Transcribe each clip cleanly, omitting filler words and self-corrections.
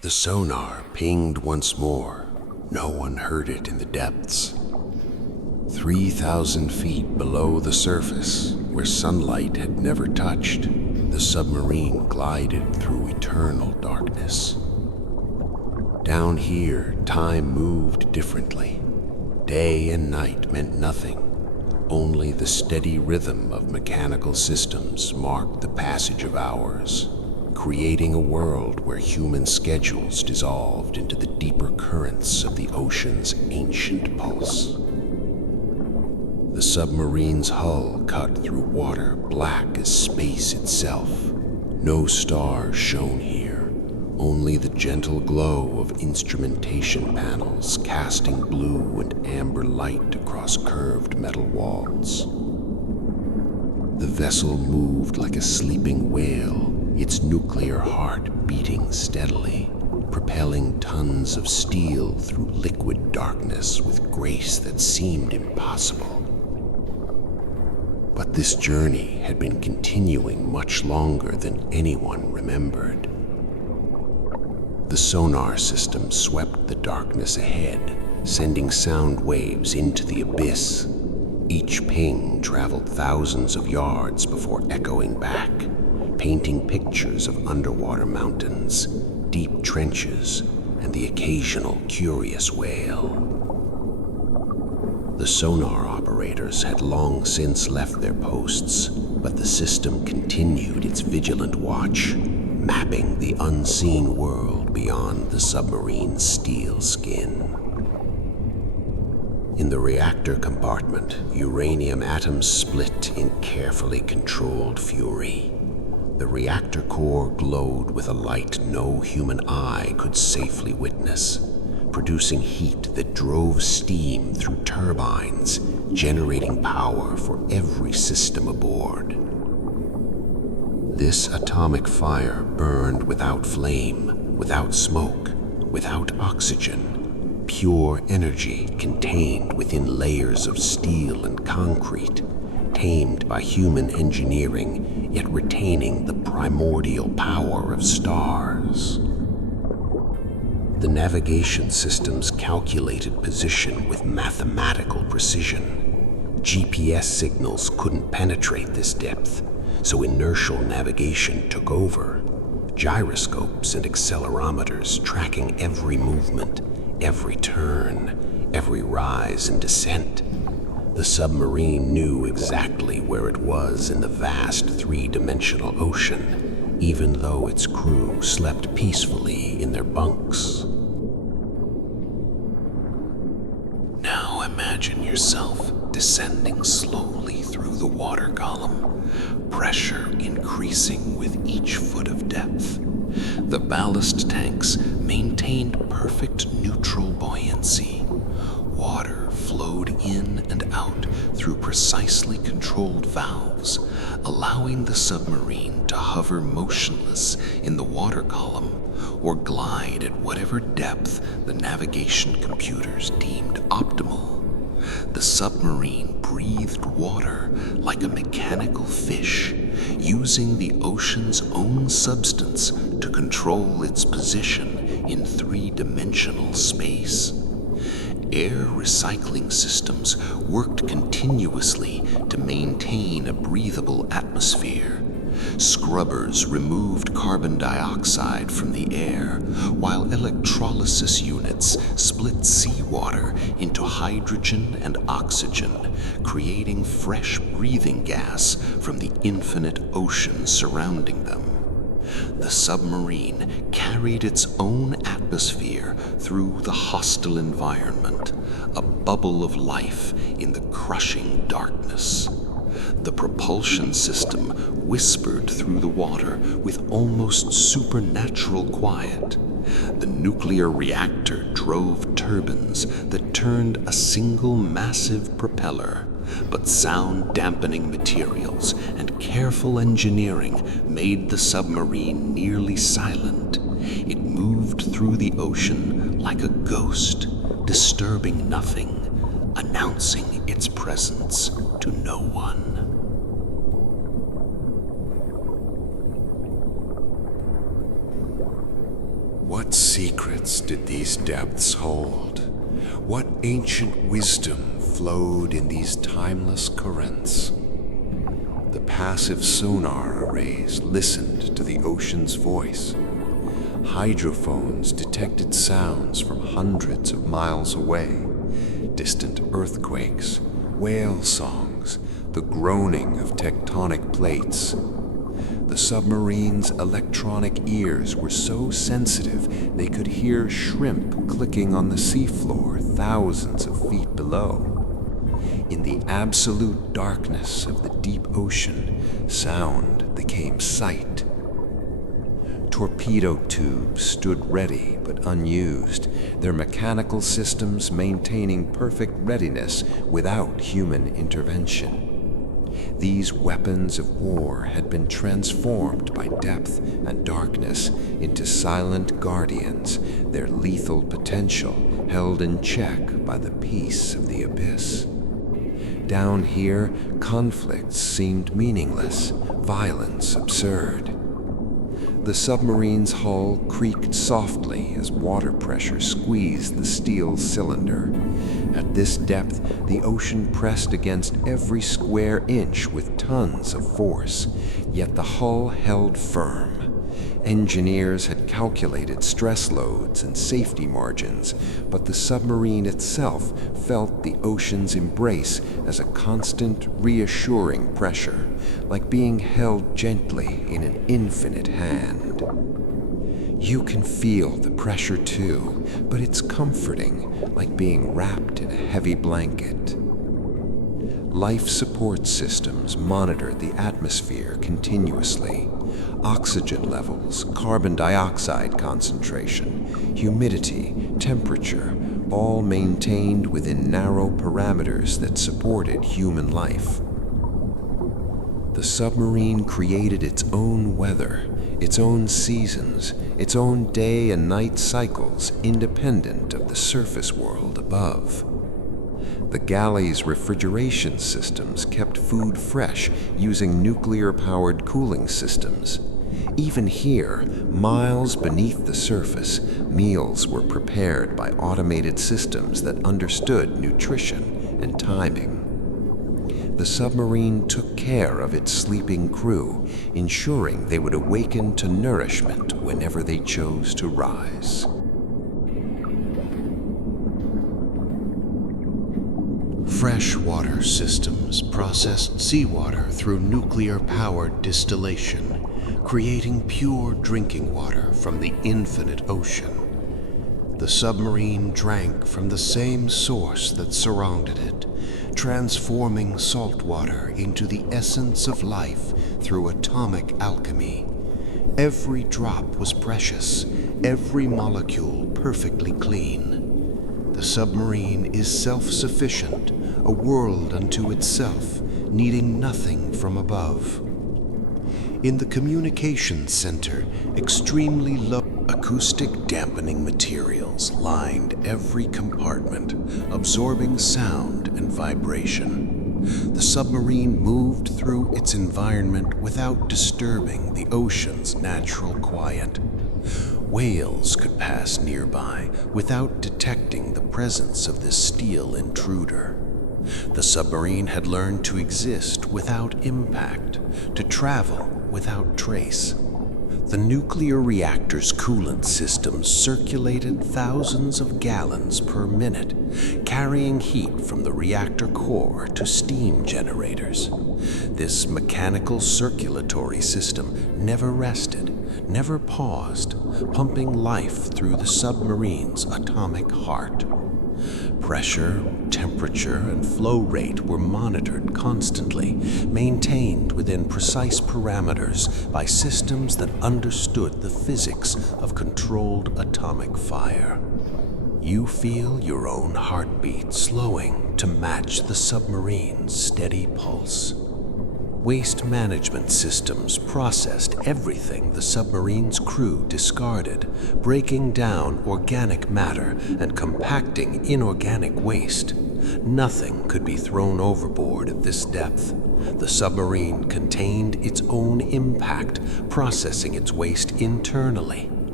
The sonar pinged once more. No one heard it in the depths. 3,000 feet below the surface, where sunlight had never touched, the submarine glided through eternal darkness. Down here, time moved differently. Day and night meant nothing. Only the steady rhythm of mechanical systems marked the passage of hours, creating a world where human schedules dissolved into the deeper currents of the ocean's ancient pulse. The submarine's hull cut through water black as space itself. No stars shone here, only the gentle glow of instrumentation panels casting blue and amber light across curved metal walls. The vessel moved like a sleeping whale, its nuclear heart beating steadily, propelling tons of steel through liquid darkness with grace that seemed impossible. But this journey had been continuing much longer than anyone remembered. The sonar system swept the darkness ahead, sending sound waves into the abyss. Each ping traveled thousands of yards before echoing back, painting pictures of underwater mountains, deep trenches, and the occasional curious whale. The sonar operators had long since left their posts, but the system continued its vigilant watch, mapping the unseen world beyond the submarine's steel skin. In the reactor compartment, uranium atoms split in carefully controlled fury. The reactor core glowed with a light no human eye could safely witness, producing heat that drove steam through turbines, generating power for every system aboard. This atomic fire burned without flame, without smoke, without oxygen, pure energy contained within layers of steel and concrete, tamed by human engineering, yet retaining the primordial power of stars. The navigation systems calculated position with mathematical precision. GPS signals couldn't penetrate this depth, so inertial navigation took over. Gyroscopes and accelerometers tracking every movement, every turn, every rise and descent. The submarine knew exactly where it was in the vast three-dimensional ocean, even though its crew slept peacefully in their bunks. Now imagine yourself descending slowly through the water column, pressure increasing with each foot of depth. The ballast tanks maintained perfect neutral buoyancy. Water flowed in and out through precisely controlled valves, allowing the submarine to hover motionless in the water column or glide at whatever depth the navigation computers deemed optimal. The submarine breathed water like a mechanical fish, using the ocean's own substance to control its position in three-dimensional space. Air recycling systems worked continuously to maintain a breathable atmosphere. Scrubbers removed carbon dioxide from the air, while electrolysis units split seawater into hydrogen and oxygen, creating fresh breathing gas from the infinite ocean surrounding them. The submarine carried its own atmosphere through the hostile environment, a bubble of life in the crushing darkness. The propulsion system whispered through the water with almost supernatural quiet. The nuclear reactor drove turbines that turned a single massive propeller, but sound-dampening materials and careful engineering made the submarine nearly silent. It moved through the ocean like a ghost, disturbing nothing, announcing its presence to no one. What secrets did these depths hold? What ancient wisdom flowed in these timeless currents? The passive sonar arrays listened to the ocean's voice. Hydrophones detected sounds from hundreds of miles away. Distant earthquakes, whale songs, the groaning of tectonic plates. The submarine's electronic ears were so sensitive they could hear shrimp clicking on the seafloor thousands of feet below. In the absolute darkness of the deep ocean, sound became sight. Torpedo tubes stood ready but unused, their mechanical systems maintaining perfect readiness without human intervention. These weapons of war had been transformed by depth and darkness into silent guardians, their lethal potential held in check by the peace of the abyss. Down here, conflicts seemed meaningless, violence absurd. The submarine's hull creaked softly as water pressure squeezed the steel cylinder. At this depth, the ocean pressed against every square inch with tons of force, yet the hull held firm. Engineers had calculated stress loads and safety margins, but the submarine itself felt the ocean's embrace as a constant, reassuring pressure, like being held gently in an infinite hand. You can feel the pressure too, but it's comforting, like being wrapped in a heavy blanket. Life support systems monitored the atmosphere continuously. Oxygen levels, carbon dioxide concentration, humidity, temperature, all maintained within narrow parameters that supported human life. The submarine created its own weather, its own seasons, its own day and night cycles independent of the surface world above. The galley's refrigeration systems kept food fresh using nuclear-powered cooling systems. Even here, miles beneath the surface, meals were prepared by automated systems that understood nutrition and timing. The submarine took care of its sleeping crew, ensuring they would awaken to nourishment whenever they chose to rise. Freshwater systems processed seawater through nuclear-powered distillation, creating pure drinking water from the infinite ocean. The submarine drank from the same source that surrounded it, transforming salt water into the essence of life through atomic alchemy. Every drop was precious, every molecule perfectly clean. The submarine is self-sufficient, a world unto itself, needing nothing from above. In the communications center, extremely low acoustic dampening materials lined every compartment, absorbing sound and vibration. The submarine moved through its environment without disturbing the ocean's natural quiet. Whales could pass nearby without detecting the presence of this steel intruder. The submarine had learned to exist without impact, to travel without trace. The nuclear reactor's coolant systems circulated thousands of gallons per minute, carrying heat from the reactor core to steam generators. This mechanical circulatory system never rested, never paused, pumping life through the submarine's atomic heart. Pressure, temperature, and flow rate were monitored constantly, maintained within precise parameters by systems that understood the physics of controlled atomic fire. You feel your own heartbeat slowing to match the submarine's steady pulse. Waste management systems processed everything the submarine's crew discarded, breaking down organic matter and compacting inorganic waste. Nothing could be thrown overboard at this depth. The submarine contained its own impact, processing its waste internally.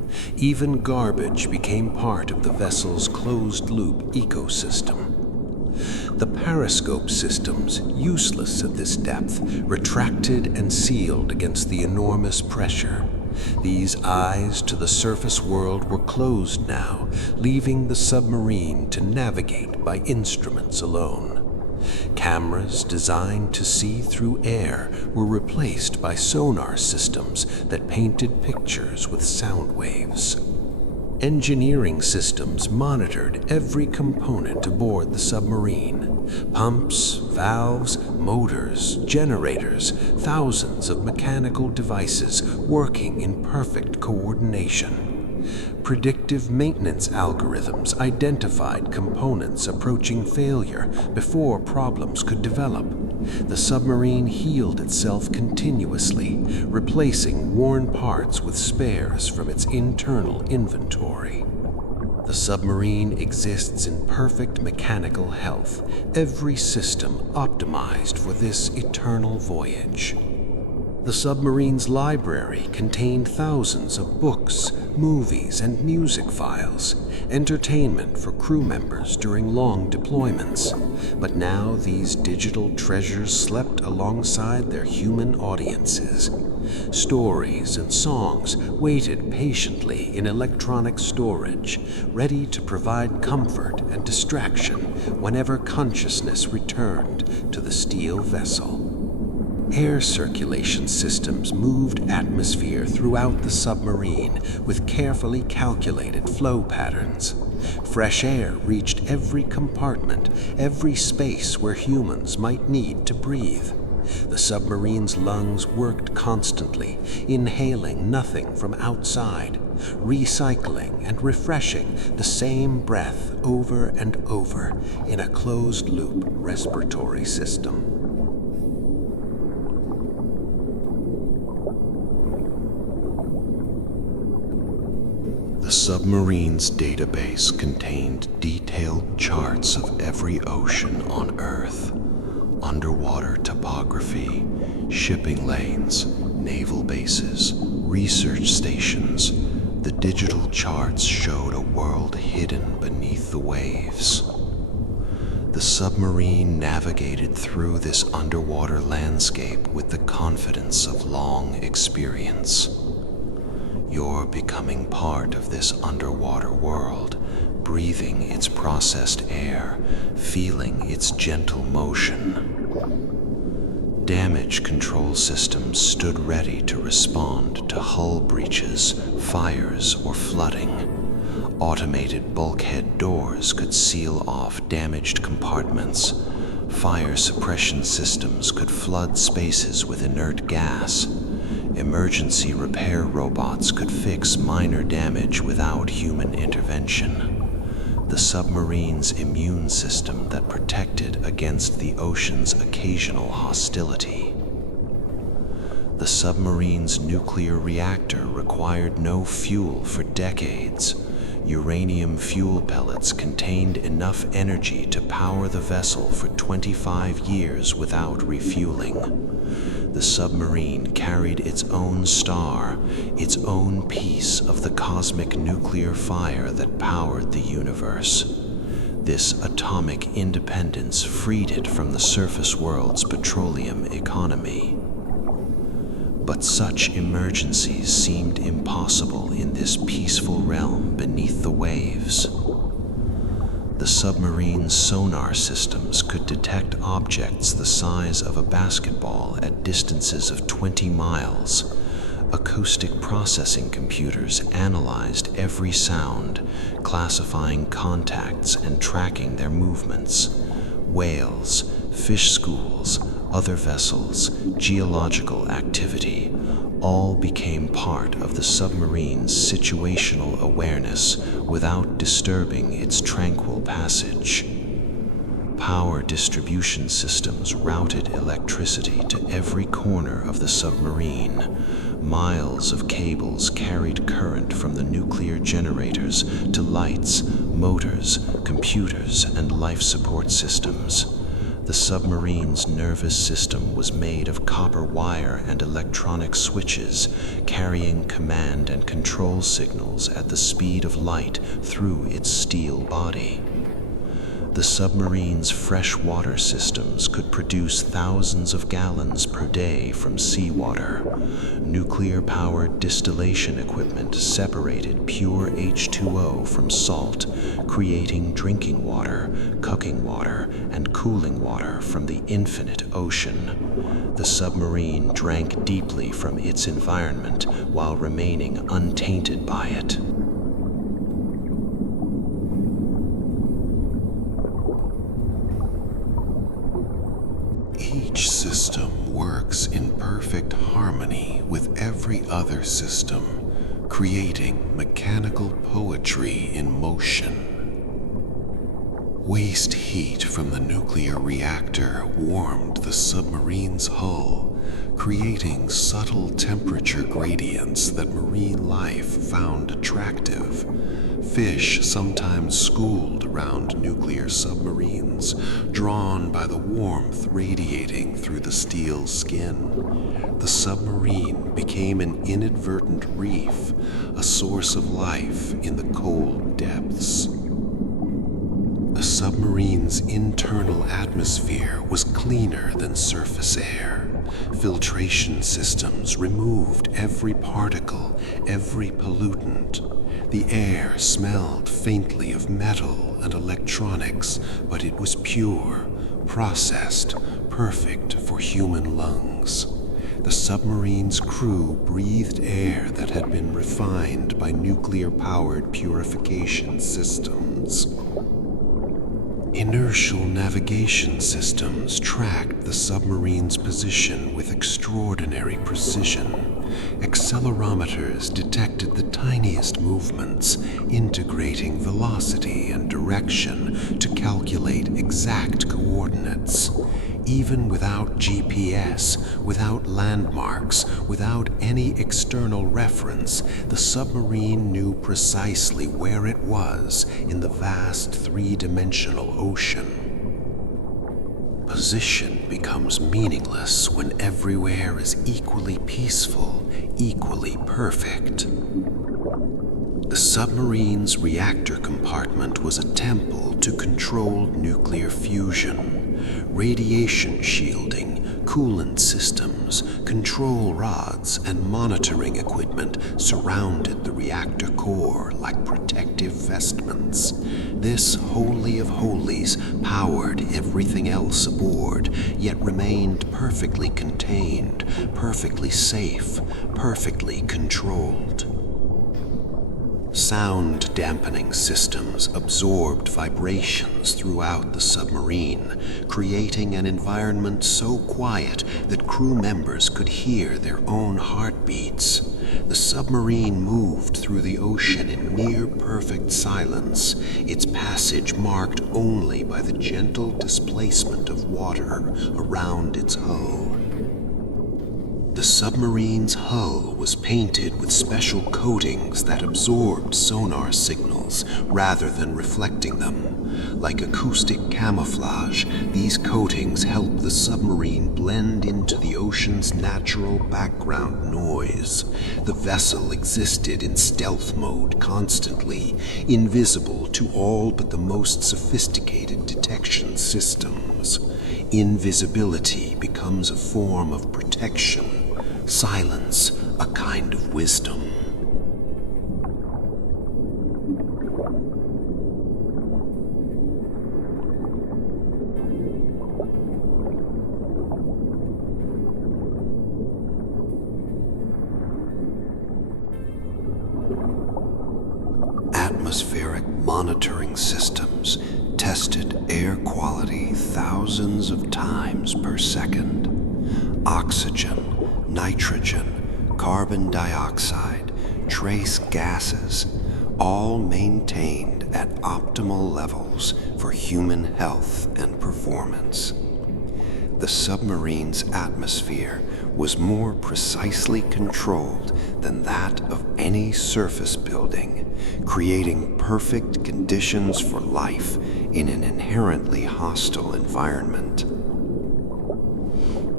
Even garbage became part of the vessel's closed-loop ecosystem. The periscope systems, useless at this depth, retracted and sealed against the enormous pressure. These eyes to the surface world were closed now, leaving the submarine to navigate by instruments alone. Cameras designed to see through air were replaced by sonar systems that painted pictures with sound waves. Engineering systems monitored every component aboard the submarine. Pumps, valves, motors, generators, thousands of mechanical devices working in perfect coordination. Predictive maintenance algorithms identified components approaching failure before problems could develop. The submarine healed itself continuously, replacing worn parts with spares from its internal inventory. The submarine exists in perfect mechanical health, every system optimized for this eternal voyage. The submarine's library contained thousands of books, movies, and music files, entertainment for crew members during long deployments. But now these digital treasures slept alongside their human audiences. Stories and songs waited patiently in electronic storage, ready to provide comfort and distraction whenever consciousness returned to the steel vessel. Air circulation systems moved atmosphere throughout the submarine with carefully calculated flow patterns. Fresh air reached every compartment, every space where humans might need to breathe. The submarine's lungs worked constantly, inhaling nothing from outside, recycling and refreshing the same breath over and over in a closed-loop respiratory system. The submarine's database contained detailed charts of every ocean on Earth, underwater topography, shipping lanes, naval bases, research stations. The digital charts showed a world hidden beneath the waves. The submarine navigated through this underwater landscape with the confidence of long experience. You're becoming part of this underwater world, breathing its processed air, feeling its gentle motion. Damage control systems stood ready to respond to hull breaches, fires, or flooding. Automated bulkhead doors could seal off damaged compartments. Fire suppression systems could flood spaces with inert gas. Emergency repair robots could fix minor damage without human intervention. The submarine's immune system that protected against the ocean's occasional hostility. The submarine's nuclear reactor required no fuel for decades. Uranium fuel pellets contained enough energy to power the vessel for 25 years without refueling. The submarine carried its own star, its own piece of the cosmic nuclear fire that powered the universe. This atomic independence freed it from the surface world's petroleum economy. But such emergencies seemed impossible in this peaceful realm beneath the waves. The submarine's sonar systems could detect objects the size of a basketball at distances of 20 miles. Acoustic processing computers analyzed every sound, classifying contacts and tracking their movements. Whales, fish schools, other vessels, geological activity, all became part of the submarine's situational awareness without disturbing its tranquil passage. Power distribution systems routed electricity to every corner of the submarine. Miles of cables carried current from the nuclear generators to lights, motors, computers, and life support systems. The submarine's nervous system was made of copper wire and electronic switches, carrying command and control signals at the speed of light through its steel body. The submarine's freshwater systems could produce thousands of gallons per day from seawater. Nuclear-powered distillation equipment separated pure H2O from salt, creating drinking water, cooking water, and cooling water from the infinite ocean. The submarine drank deeply from its environment while remaining untainted by it. Each system works in perfect harmony with every other system, creating mechanical poetry in motion. Waste heat from the nuclear reactor warmed the submarine's hull, creating subtle temperature gradients that marine life found attractive. Fish sometimes schooled around nuclear submarines, drawn by the warmth radiating through the steel skin. The submarine became an inadvertent reef, a source of life in the cold depths. The submarine's internal atmosphere was cleaner than surface air. Filtration systems removed every particle, every pollutant. The air smelled faintly of metal and electronics, but it was pure, processed, perfect for human lungs. The submarine's crew breathed air that had been refined by nuclear-powered purification systems. Inertial navigation systems tracked the submarine's position with extraordinary precision. Accelerometers detected the tiniest movements, integrating velocity and direction to calculate exact coordinates. Even without GPS, without landmarks, without any external reference, the submarine knew precisely where it was in the vast three-dimensional ocean. Position becomes meaningless when everywhere is equally peaceful, equally perfect. The submarine's reactor compartment was a temple to controlled nuclear fusion. Radiation shielding, coolant systems, control rods, and monitoring equipment surrounded the reactor core like protective vestments. This holy of holies powered everything else aboard, yet remained perfectly contained, perfectly safe, perfectly controlled. Sound dampening systems absorbed vibrations throughout the submarine, creating an environment so quiet that crew members could hear their own heartbeats. The submarine moved through the ocean in near-perfect silence, its passage marked only by the gentle displacement of water around its hull. The submarine's hull was painted with special coatings that absorbed sonar signals rather than reflecting them. Like acoustic camouflage, these coatings helped the submarine blend into the ocean's natural background noise. The vessel existed in stealth mode constantly, invisible to all but the most sophisticated detection systems. Invisibility becomes a form of protection. Silence, a kind of wisdom. Atmospheric monitoring systems tested air quality thousands of times per second. Oxygen, nitrogen, carbon dioxide, trace gases, all maintained at optimal levels for human health and performance. The submarine's atmosphere was more precisely controlled than that of any surface building, creating perfect conditions for life in an inherently hostile environment.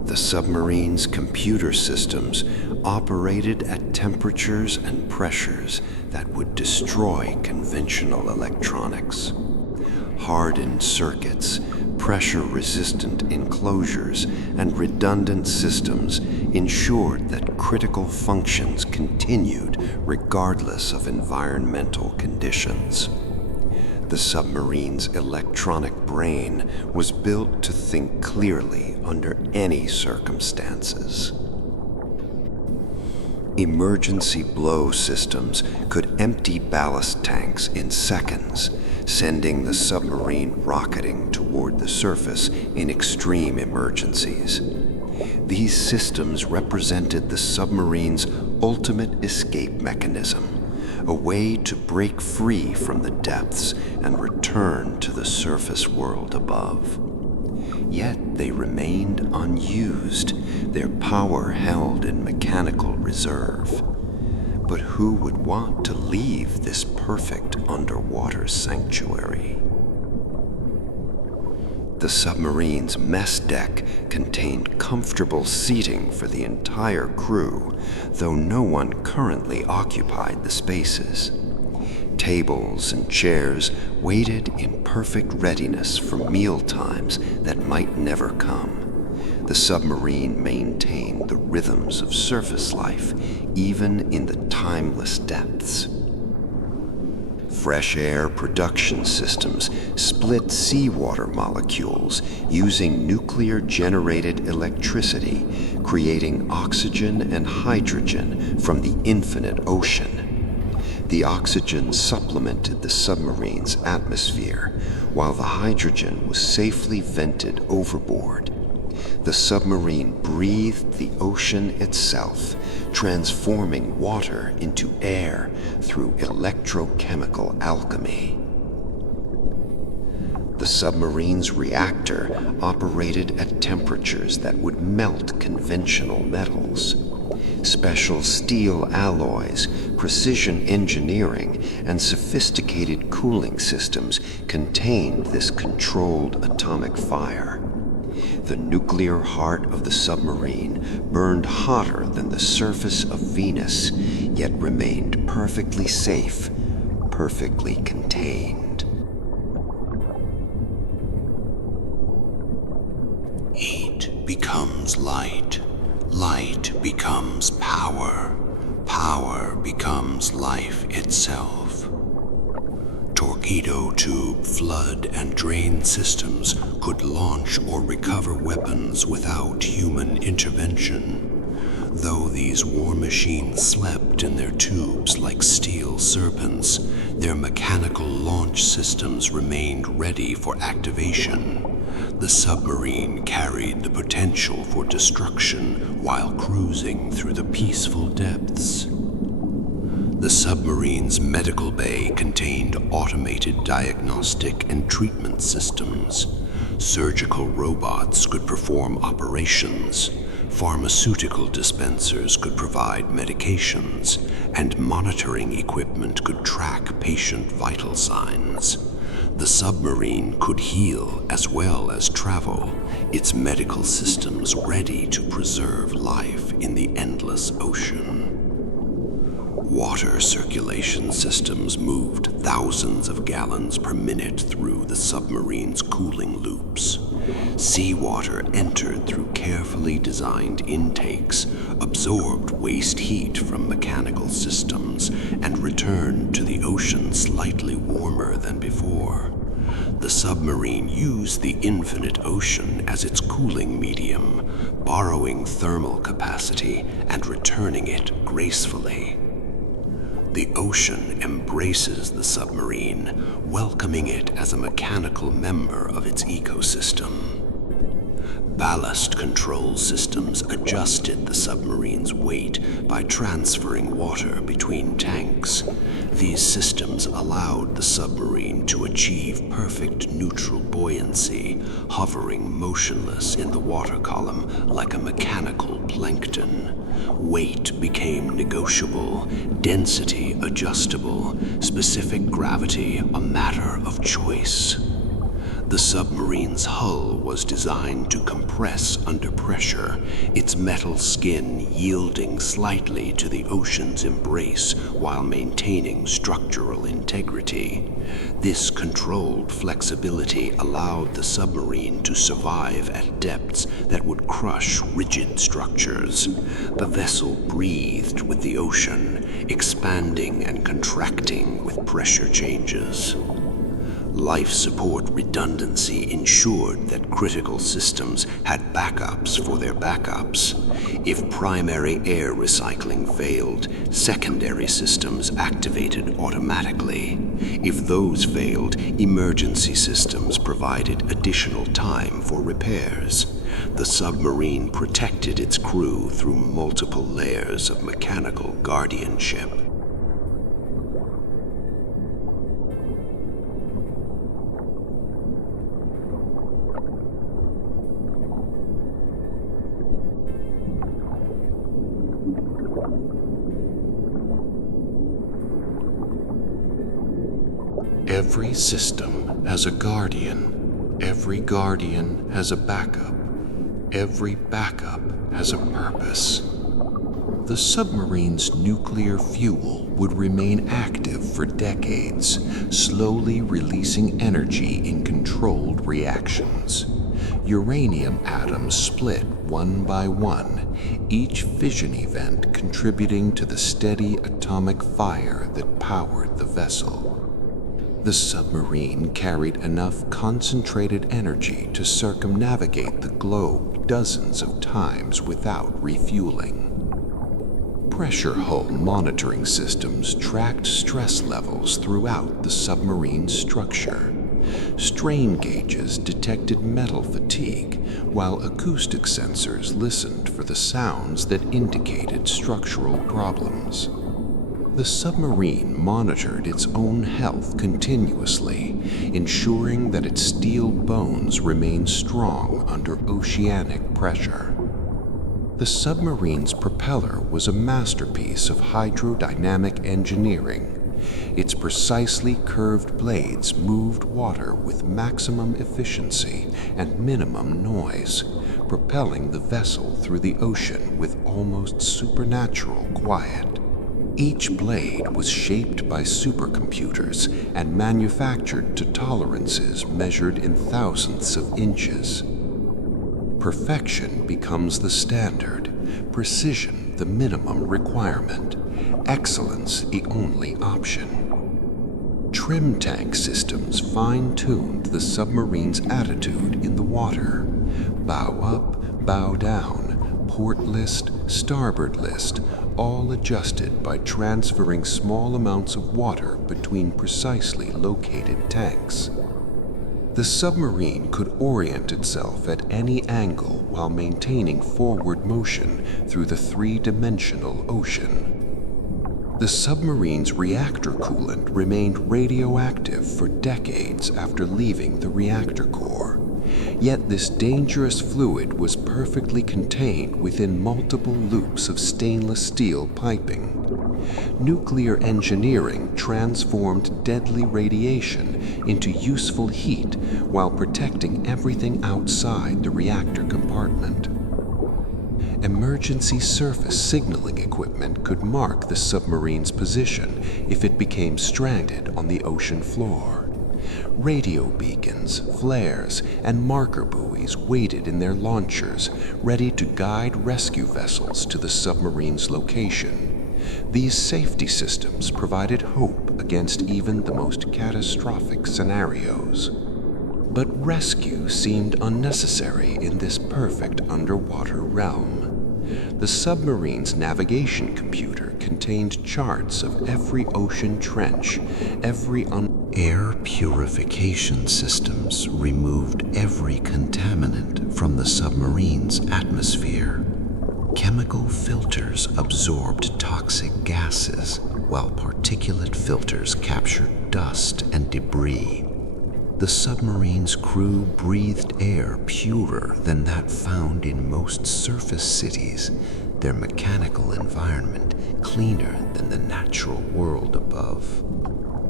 The submarine's computer systems operated at temperatures and pressures that would destroy conventional electronics. Hardened circuits, pressure-resistant enclosures, and redundant systems ensured that critical functions continued regardless of environmental conditions. The submarine's electronic brain was built to think clearly under any circumstances. Emergency blow systems could empty ballast tanks in seconds, sending the submarine rocketing toward the surface in extreme emergencies. These systems represented the submarine's ultimate escape mechanism, a way to break free from the depths and return to the surface world above. Yet they remained unused, their power held in mechanical reserve. But who would want to leave this perfect underwater sanctuary? The submarine's mess deck contained comfortable seating for the entire crew, though no one currently occupied the spaces. Tables and chairs waited in perfect readiness for meal times that might never come. The submarine maintained the rhythms of surface life, even in the timeless depths. Fresh air production systems split seawater molecules using nuclear-generated electricity, creating oxygen and hydrogen from the infinite ocean. The oxygen supplemented the submarine's atmosphere, while the hydrogen was safely vented overboard. The submarine breathed the ocean itself, transforming water into air through electrochemical alchemy. The submarine's reactor operated at temperatures that would melt conventional metals. Special steel alloys, precision engineering, and sophisticated cooling systems contained this controlled atomic fire. The nuclear heart of the submarine burned hotter than the surface of Venus, yet remained perfectly safe, perfectly contained. Heat becomes light. Light becomes power. Power becomes life itself. Torpedo tube, flood, and drain systems could launch or recover weapons without human intervention. Though these war machines slept in their tubes like steel serpents, their mechanical launch systems remained ready for activation. The submarine carried the potential for destruction while cruising through the peaceful depths. The submarine's medical bay contained automated diagnostic and treatment systems. Surgical robots could perform operations. Pharmaceutical dispensers could provide medications, and monitoring equipment could track patient vital signs. The submarine could heal as well as travel, its medical systems ready to preserve life in the endless ocean. Water circulation systems moved thousands of gallons per minute through the submarine's cooling loops. Seawater entered through carefully designed intakes, absorbed waste heat from mechanical systems, and returned to the ocean slightly warmer than before. The submarine used the infinite ocean as its cooling medium, borrowing thermal capacity and returning it gracefully. The ocean embraces the submarine, welcoming it as a mechanical member of its ecosystem. Ballast control systems adjusted the submarine's weight by transferring water between tanks. These systems allowed the submarine to achieve perfect neutral buoyancy, hovering motionless in the water column like a mechanical plankton. Weight became negotiable, density adjustable, specific gravity a matter of choice. The submarine's hull was designed to compress under pressure, its metal skin yielding slightly to the ocean's embrace while maintaining structural integrity. This controlled flexibility allowed the submarine to survive at depths that would crush rigid structures. The vessel breathed with the ocean, expanding and contracting with pressure changes. Life support redundancy ensured that critical systems had backups for their backups. If primary air recycling failed, secondary systems activated automatically. If those failed, emergency systems provided additional time for repairs. The submarine protected its crew through multiple layers of mechanical guardianship. Every system has a guardian. Every guardian has a backup. Every backup has a purpose. The submarine's nuclear fuel would remain active for decades, slowly releasing energy in controlled reactions. Uranium atoms split one by one, each fission event contributing to the steady atomic fire that powered the vessel. The submarine carried enough concentrated energy to circumnavigate the globe dozens of times without refueling. Pressure hull monitoring systems tracked stress levels throughout the submarine's structure. Strain gauges detected metal fatigue, while acoustic sensors listened for the sounds that indicated structural problems. The submarine monitored its own health continuously, ensuring that its steel bones remained strong under oceanic pressure. The submarine's propeller was a masterpiece of hydrodynamic engineering. Its precisely curved blades moved water with maximum efficiency and minimum noise, propelling the vessel through the ocean with almost supernatural quiet. Each blade was shaped by supercomputers and manufactured to tolerances measured in thousandths of inches. Perfection becomes the standard, precision the minimum requirement, excellence the only option. Trim tank systems fine-tuned the submarine's attitude in the water. Bow up, bow down, port list, starboard list, all adjusted by transferring small amounts of water between precisely located tanks. The submarine could orient itself at any angle while maintaining forward motion through the three-dimensional ocean. The submarine's reactor coolant remained radioactive for decades after leaving the reactor core. Yet this dangerous fluid was perfectly contained within multiple loops of stainless steel piping. Nuclear engineering transformed deadly radiation into useful heat while protecting everything outside the reactor compartment. Emergency surface signaling equipment could mark the submarine's position if it became stranded on the ocean floor. Radio beacons, flares, and marker buoys waited in their launchers, ready to guide rescue vessels to the submarine's location. These safety systems provided hope against even the most catastrophic scenarios. But rescue seemed unnecessary in this perfect underwater realm. The submarine's navigation computer contained charts of every ocean trench, every Air purification systems removed every contaminant from the submarine's atmosphere. Chemical filters absorbed toxic gases, while particulate filters captured dust and debris. The submarine's crew breathed air purer than that found in most surface cities, their mechanical environment cleaner than the natural world above.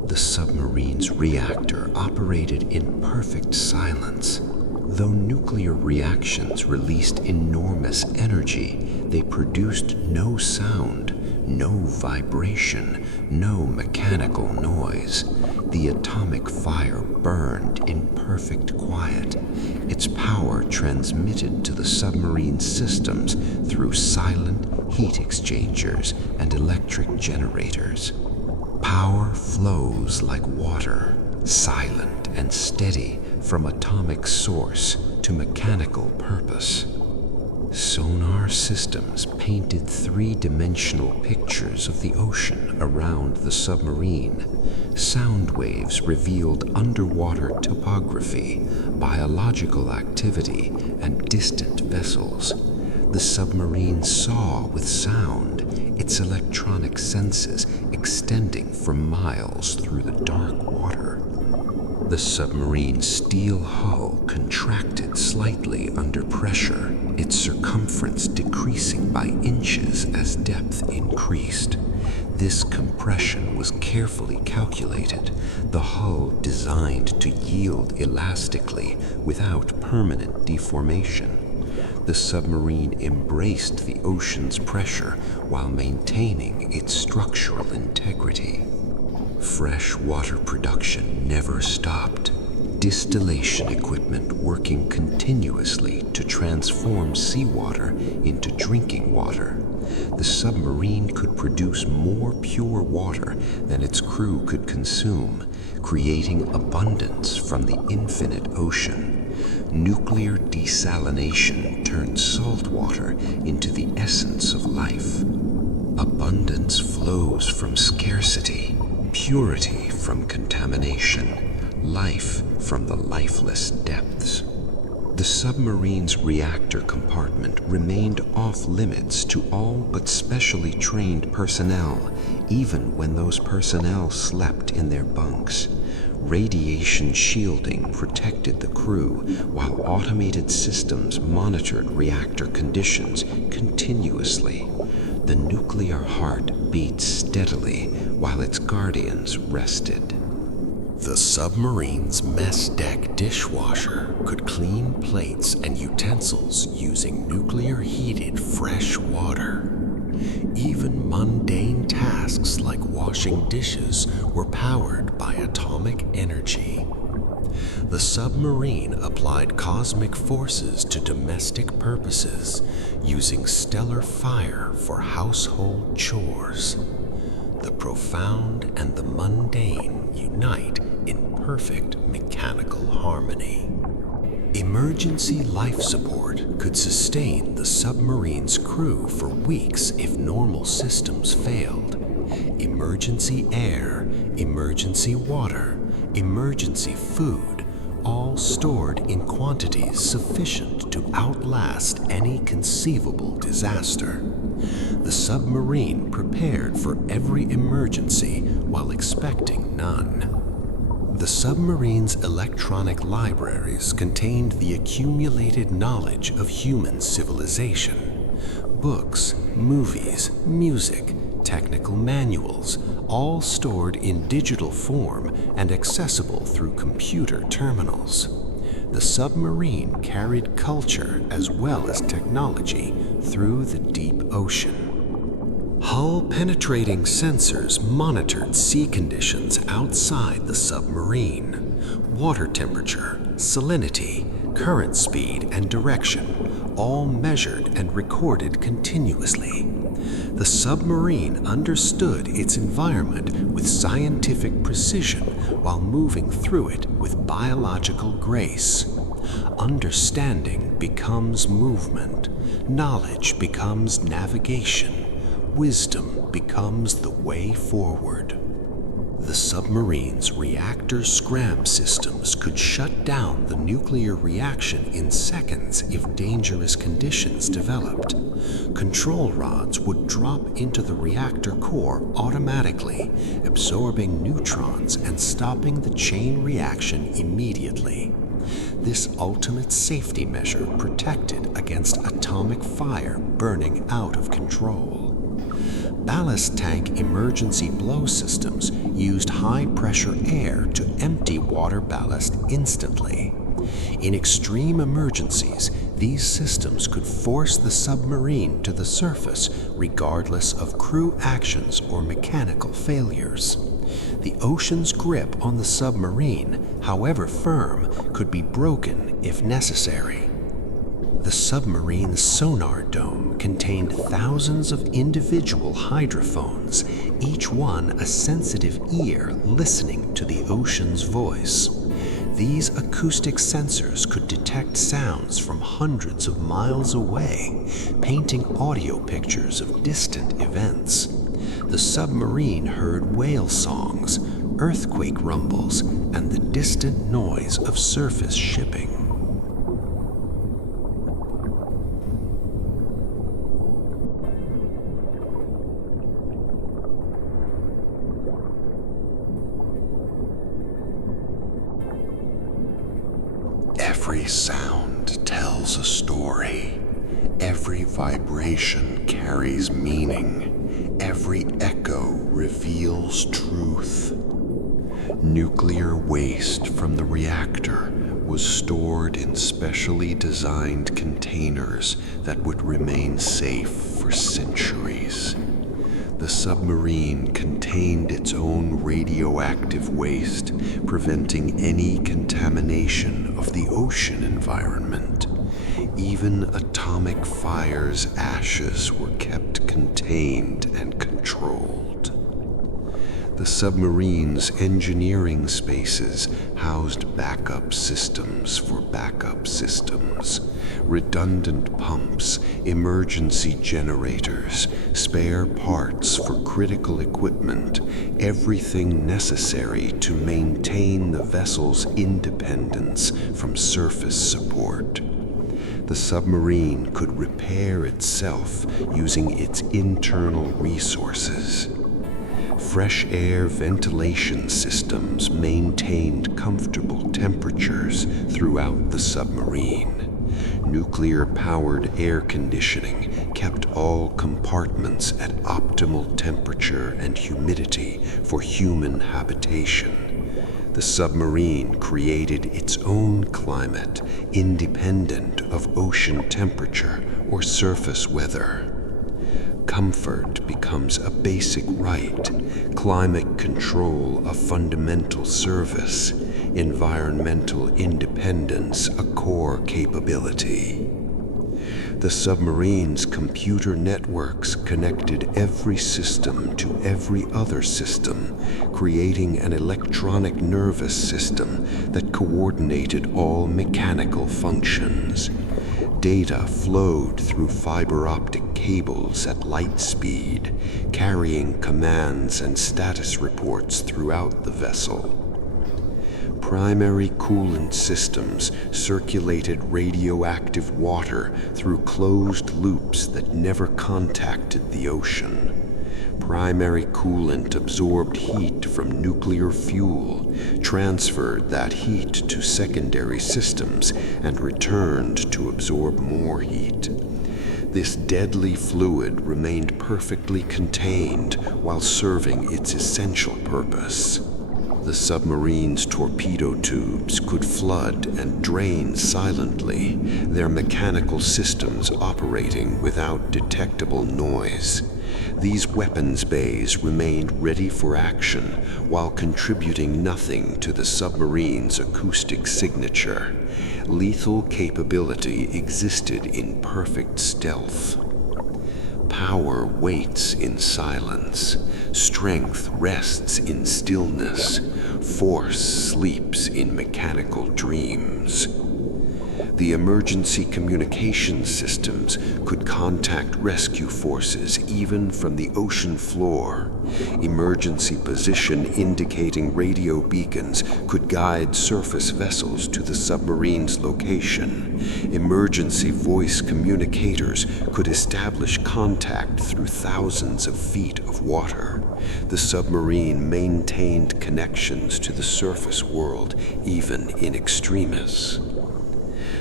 The submarine's reactor operated in perfect silence. Though nuclear reactions released enormous energy, they produced no sound, no vibration, no mechanical noise. The atomic fire burned in perfect quiet, its power transmitted to the submarine systems through silent heat exchangers and electric generators. Power flows like water, silent and steady from atomic source to mechanical purpose. Sonar systems painted three-dimensional pictures of the ocean around the submarine. Sound waves revealed underwater topography, biological activity, and distant vessels. The submarine saw with sound, its electronic senses extending for miles through the dark water. The submarine's steel hull contracted slightly under pressure, its circumference decreasing by inches as depth increased. This compression was carefully calculated, the hull designed to yield elastically without permanent deformation. The submarine embraced the ocean's pressure while maintaining its structural integrity. Fresh water production never stopped. Distillation equipment working continuously to transform seawater into drinking water. The submarine could produce more pure water than its crew could consume, creating abundance from the infinite ocean. Nuclear desalination turned salt water into the essence of life. Abundance flows from scarcity, purity from contamination, life from the lifeless depths. The submarine's reactor compartment remained off limits to all but specially trained personnel, even when those personnel slept in their bunks. Radiation shielding protected the crew, while automated systems monitored reactor conditions continuously. The nuclear heart beat steadily while its guardians rested. The submarine's mess deck dishwasher could clean plates and utensils using nuclear-heated fresh water. Even mundane tasks like washing dishes were powered by atomic energy. The submarine applied cosmic forces to domestic purposes, using stellar fire for household chores. The profound and the mundane unite in perfect mechanical harmony. Emergency life support could sustain the submarine's crew for weeks if normal systems failed. Emergency air, emergency water, emergency food, all stored in quantities sufficient to outlast any conceivable disaster. The submarine prepared for every emergency while expecting none. The submarine's electronic libraries contained the accumulated knowledge of human civilization. Books, movies, music, technical manuals, all stored in digital form and accessible through computer terminals. The submarine carried culture as well as technology through the deep ocean. Hull-penetrating sensors monitored sea conditions outside the submarine. Water temperature, salinity, current speed, and direction, all measured and recorded continuously. The submarine understood its environment with scientific precision while moving through it with biological grace. Understanding becomes movement. Knowledge becomes navigation. Wisdom becomes the way forward. The submarine's reactor scram systems could shut down the nuclear reaction in seconds if dangerous conditions developed. Control rods would drop into the reactor core automatically, absorbing neutrons and stopping the chain reaction immediately. This ultimate safety measure protected against atomic fire burning out of control. Ballast tank emergency blow systems used high-pressure air to empty water ballast instantly. In extreme emergencies, these systems could force the submarine to the surface regardless of crew actions or mechanical failures. The ocean's grip on the submarine, however firm, could be broken if necessary. The submarine's sonar dome contained thousands of individual hydrophones, each one a sensitive ear listening to the ocean's voice. These acoustic sensors could detect sounds from hundreds of miles away, painting audio pictures of distant events. The submarine heard whale songs, earthquake rumbles, and the distant noise of surface shipping. Every sound tells a story. Every vibration carries meaning. Every echo reveals truth. Nuclear waste from the reactor was stored in specially designed containers that would remain safe for centuries. The submarine contained its own radioactive waste, preventing any contamination of the ocean environment. Even atomic fire's ashes were kept contained and controlled. The submarine's engineering spaces housed backup systems for backup systems, redundant pumps, emergency generators, spare parts for critical equipment, everything necessary to maintain the vessel's independence from surface support. The submarine could repair itself using its internal resources. Fresh air ventilation systems maintained comfortable temperatures throughout the submarine. Nuclear-powered air conditioning kept all compartments at optimal temperature and humidity for human habitation. The submarine created its own climate, independent of ocean temperature or surface weather. Comfort becomes a basic right, climate control a fundamental service, environmental independence a core capability. The submarine's computer networks connected every system to every other system, creating an electronic nervous system that coordinated all mechanical functions. Data flowed through fiber optic cables at light speed, carrying commands and status reports throughout the vessel. Primary coolant systems circulated radioactive water through closed loops that never contacted the ocean. Primary coolant absorbed heat from nuclear fuel, transferred that heat to secondary systems, and returned to absorb more heat. This deadly fluid remained perfectly contained while serving its essential purpose. The submarine's torpedo tubes could flood and drain silently, their mechanical systems operating without detectable noise. These weapons bays remained ready for action while contributing nothing to the submarine's acoustic signature. Lethal capability existed in perfect stealth. Power waits in silence. Strength rests in stillness. Force sleeps in mechanical dreams. The emergency communication systems could contact rescue forces even from the ocean floor. Emergency position indicating radio beacons could guide surface vessels to the submarine's location. Emergency voice communicators could establish contact through thousands of feet of water. The submarine maintained connections to the surface world even in extremis.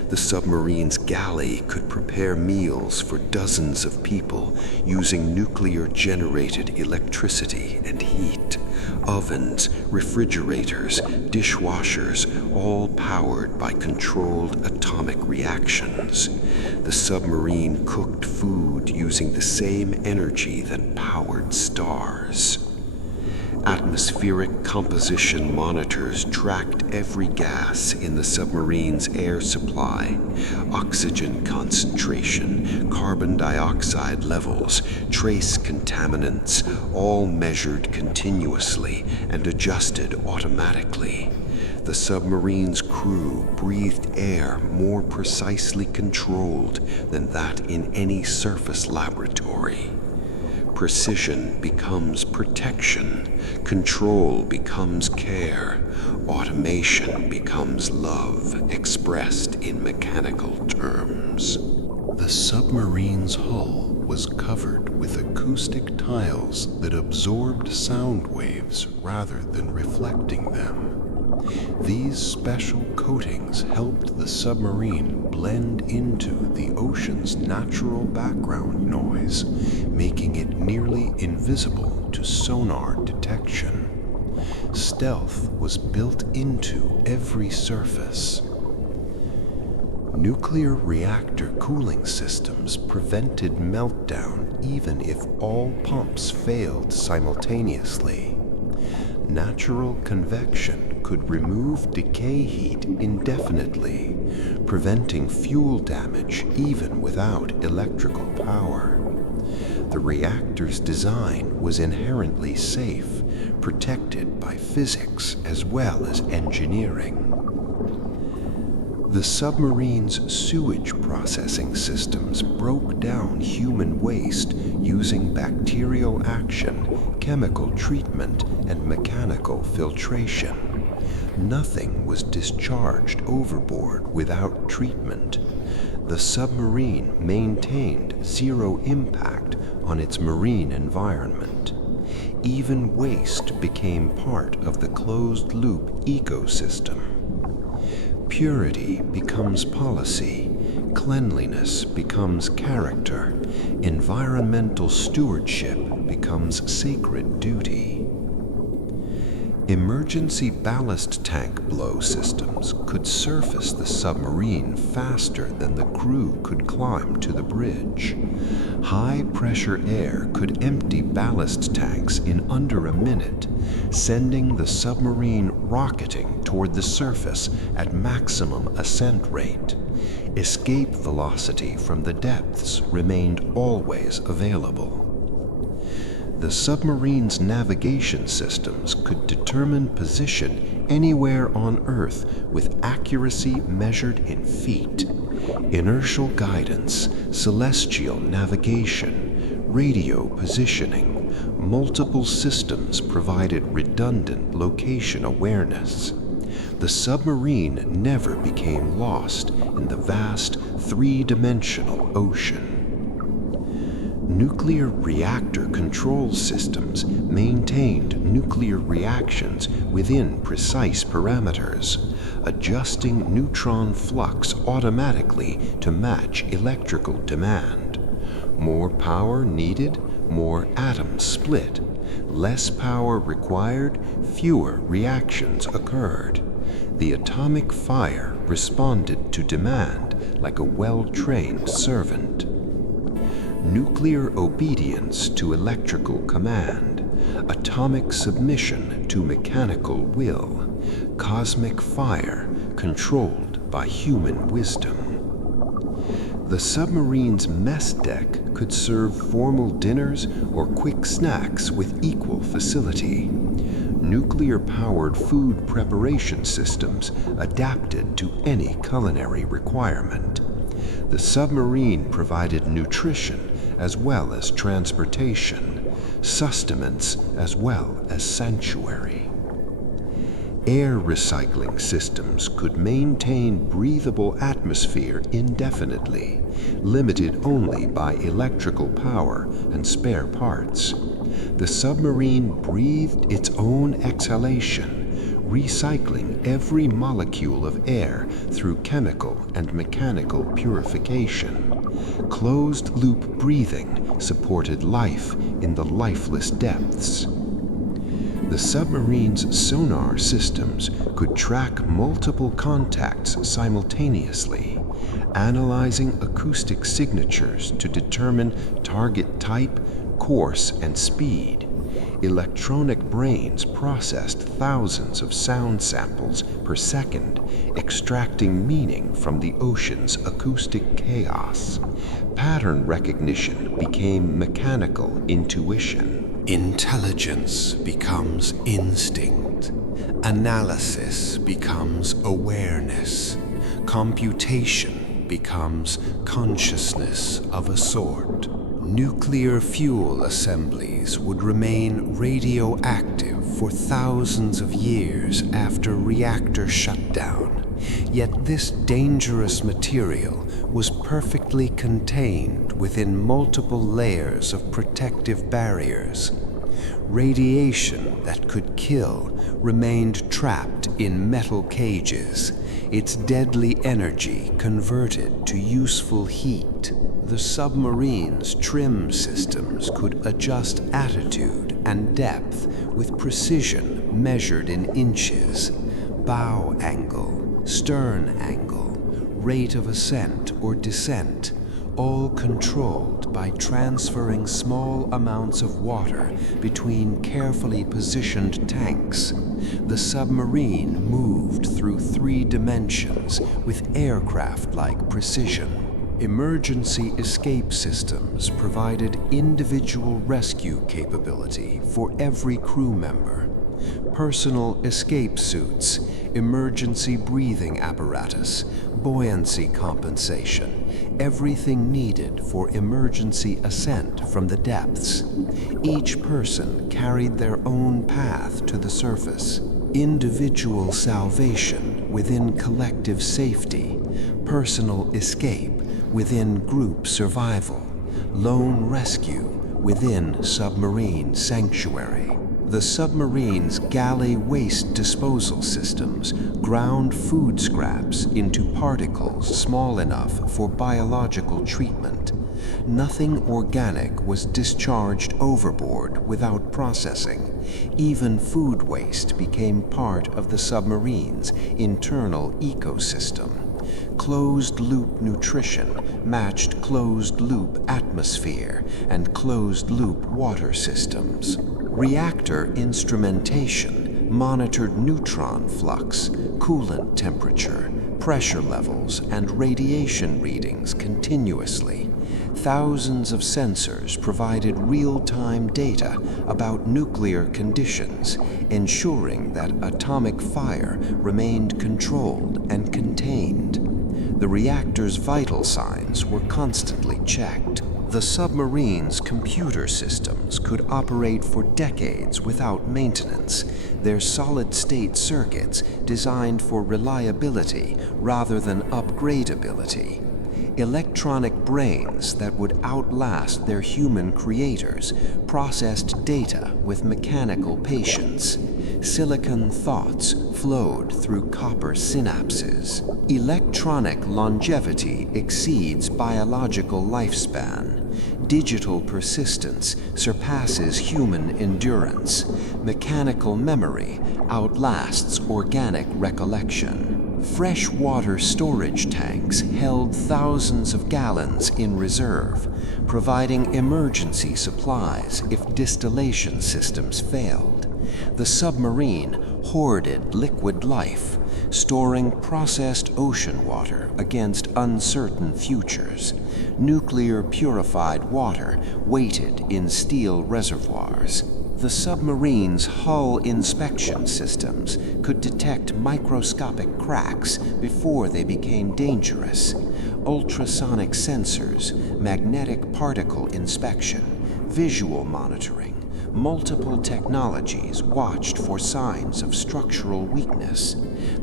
The submarine's galley could prepare meals for dozens of people using nuclear-generated electricity and heat. Ovens, refrigerators, dishwashers, all powered by controlled atomic reactions. The submarine cooked food using the same energy that powered stars. Atmospheric composition monitors tracked every gas in the submarine's air supply, oxygen concentration, carbon dioxide levels, trace contaminants, all measured continuously and adjusted automatically. The submarine's crew breathed air more precisely controlled than that in any surface laboratory. Precision becomes protection, control becomes care, automation becomes love expressed in mechanical terms. The submarine's hull was covered with acoustic tiles that absorbed sound waves rather than reflecting them. These special coatings helped the submarine blend into the ocean's natural background noise, making it nearly invisible to sonar detection. Stealth was built into every surface. Nuclear reactor cooling systems prevented meltdown even if all pumps failed simultaneously. Natural convection could remove decay heat indefinitely, preventing fuel damage even without electrical power. The reactor's design was inherently safe, protected by physics as well as engineering. The submarine's sewage processing systems broke down human waste using bacterial action, chemical treatment, and mechanical filtration. Nothing was discharged overboard without treatment. The submarine maintained zero impact on its marine environment. Even waste became part of the closed-loop ecosystem. Purity becomes policy, cleanliness becomes character, environmental stewardship becomes sacred duty. Emergency ballast tank blow systems could surface the submarine faster than the crew could climb to the bridge. High-pressure air could empty ballast tanks in under a minute, sending the submarine rocketing toward the surface at maximum ascent rate. Escape velocity from the depths remained always available. The submarine's navigation systems could determine position anywhere on Earth with accuracy measured in feet. Inertial guidance, celestial navigation, radio positioning, multiple systems provided redundant location awareness. The submarine never became lost in the vast three-dimensional ocean. Nuclear reactor control systems maintained nuclear reactions within precise parameters, adjusting neutron flux automatically to match electrical demand. More power needed, more atoms split. Less power required, fewer reactions occurred. The atomic fire responded to demand like a well-trained servant. Nuclear obedience to electrical command, atomic submission to mechanical will, cosmic fire controlled by human wisdom. The submarine's mess deck could serve formal dinners or quick snacks with equal facility. Nuclear-powered food preparation systems adapted to any culinary requirement. The submarine provided nutrition as well as transportation, sustenance as well as sanctuary. Air recycling systems could maintain breathable atmosphere indefinitely, limited only by electrical power and spare parts. The submarine breathed its own exhalation, recycling every molecule of air through chemical and mechanical purification. Closed-loop breathing supported life in the lifeless depths. The submarine's sonar systems could track multiple contacts simultaneously, analyzing acoustic signatures to determine target type, course, and speed. Electronic brains processed thousands of sound samples per second, extracting meaning from the ocean's acoustic chaos. Pattern recognition became mechanical intuition. Intelligence becomes instinct. Analysis becomes awareness. Computation becomes consciousness of a sort. Nuclear fuel assemblies would remain radioactive for thousands of years after reactor shutdown. Yet this dangerous material was perfectly contained within multiple layers of protective barriers. Radiation that could kill remained trapped in metal cages, its deadly energy converted to useful heat. The submarine's trim systems could adjust attitude and depth with precision measured in inches. Bow angle, stern angle, rate of ascent or descent, all controlled by transferring small amounts of water between carefully positioned tanks. The submarine moved through 3 dimensions with aircraft-like precision. Emergency escape systems provided individual rescue capability for every crew member. Personal escape suits, emergency breathing apparatus, buoyancy compensation, everything needed for emergency ascent from the depths. Each person carried their own path to the surface. Individual salvation within collective safety, personal escape within group survival, lone rescue within submarine sanctuary. The submarine's galley waste disposal systems ground food scraps into particles small enough for biological treatment. Nothing organic was discharged overboard without processing. Even food waste became part of the submarine's internal ecosystem. Closed-loop nutrition matched closed-loop atmosphere and closed-loop water systems. Reactor instrumentation monitored neutron flux, coolant temperature, pressure levels, and radiation readings continuously. Thousands of sensors provided real-time data about nuclear conditions, ensuring that atomic fire remained controlled and contained. The reactor's vital signs were constantly checked. The submarine's computer systems could operate for decades without maintenance, their solid-state circuits designed for reliability rather than upgradability. Electronic brains that would outlast their human creators processed data with mechanical patience. Silicon thoughts flowed through copper synapses. Electronic longevity exceeds biological lifespan. Digital persistence surpasses human endurance. Mechanical memory outlasts organic recollection. Freshwater storage tanks held thousands of gallons in reserve, providing emergency supplies if distillation systems failed. The submarine hoarded liquid life, storing processed ocean water against uncertain futures. Nuclear purified water waited in steel reservoirs. The submarine's hull inspection systems could detect microscopic cracks before they became dangerous. Ultrasonic sensors, magnetic particle inspection, visual monitoring, multiple technologies watched for signs of structural weakness.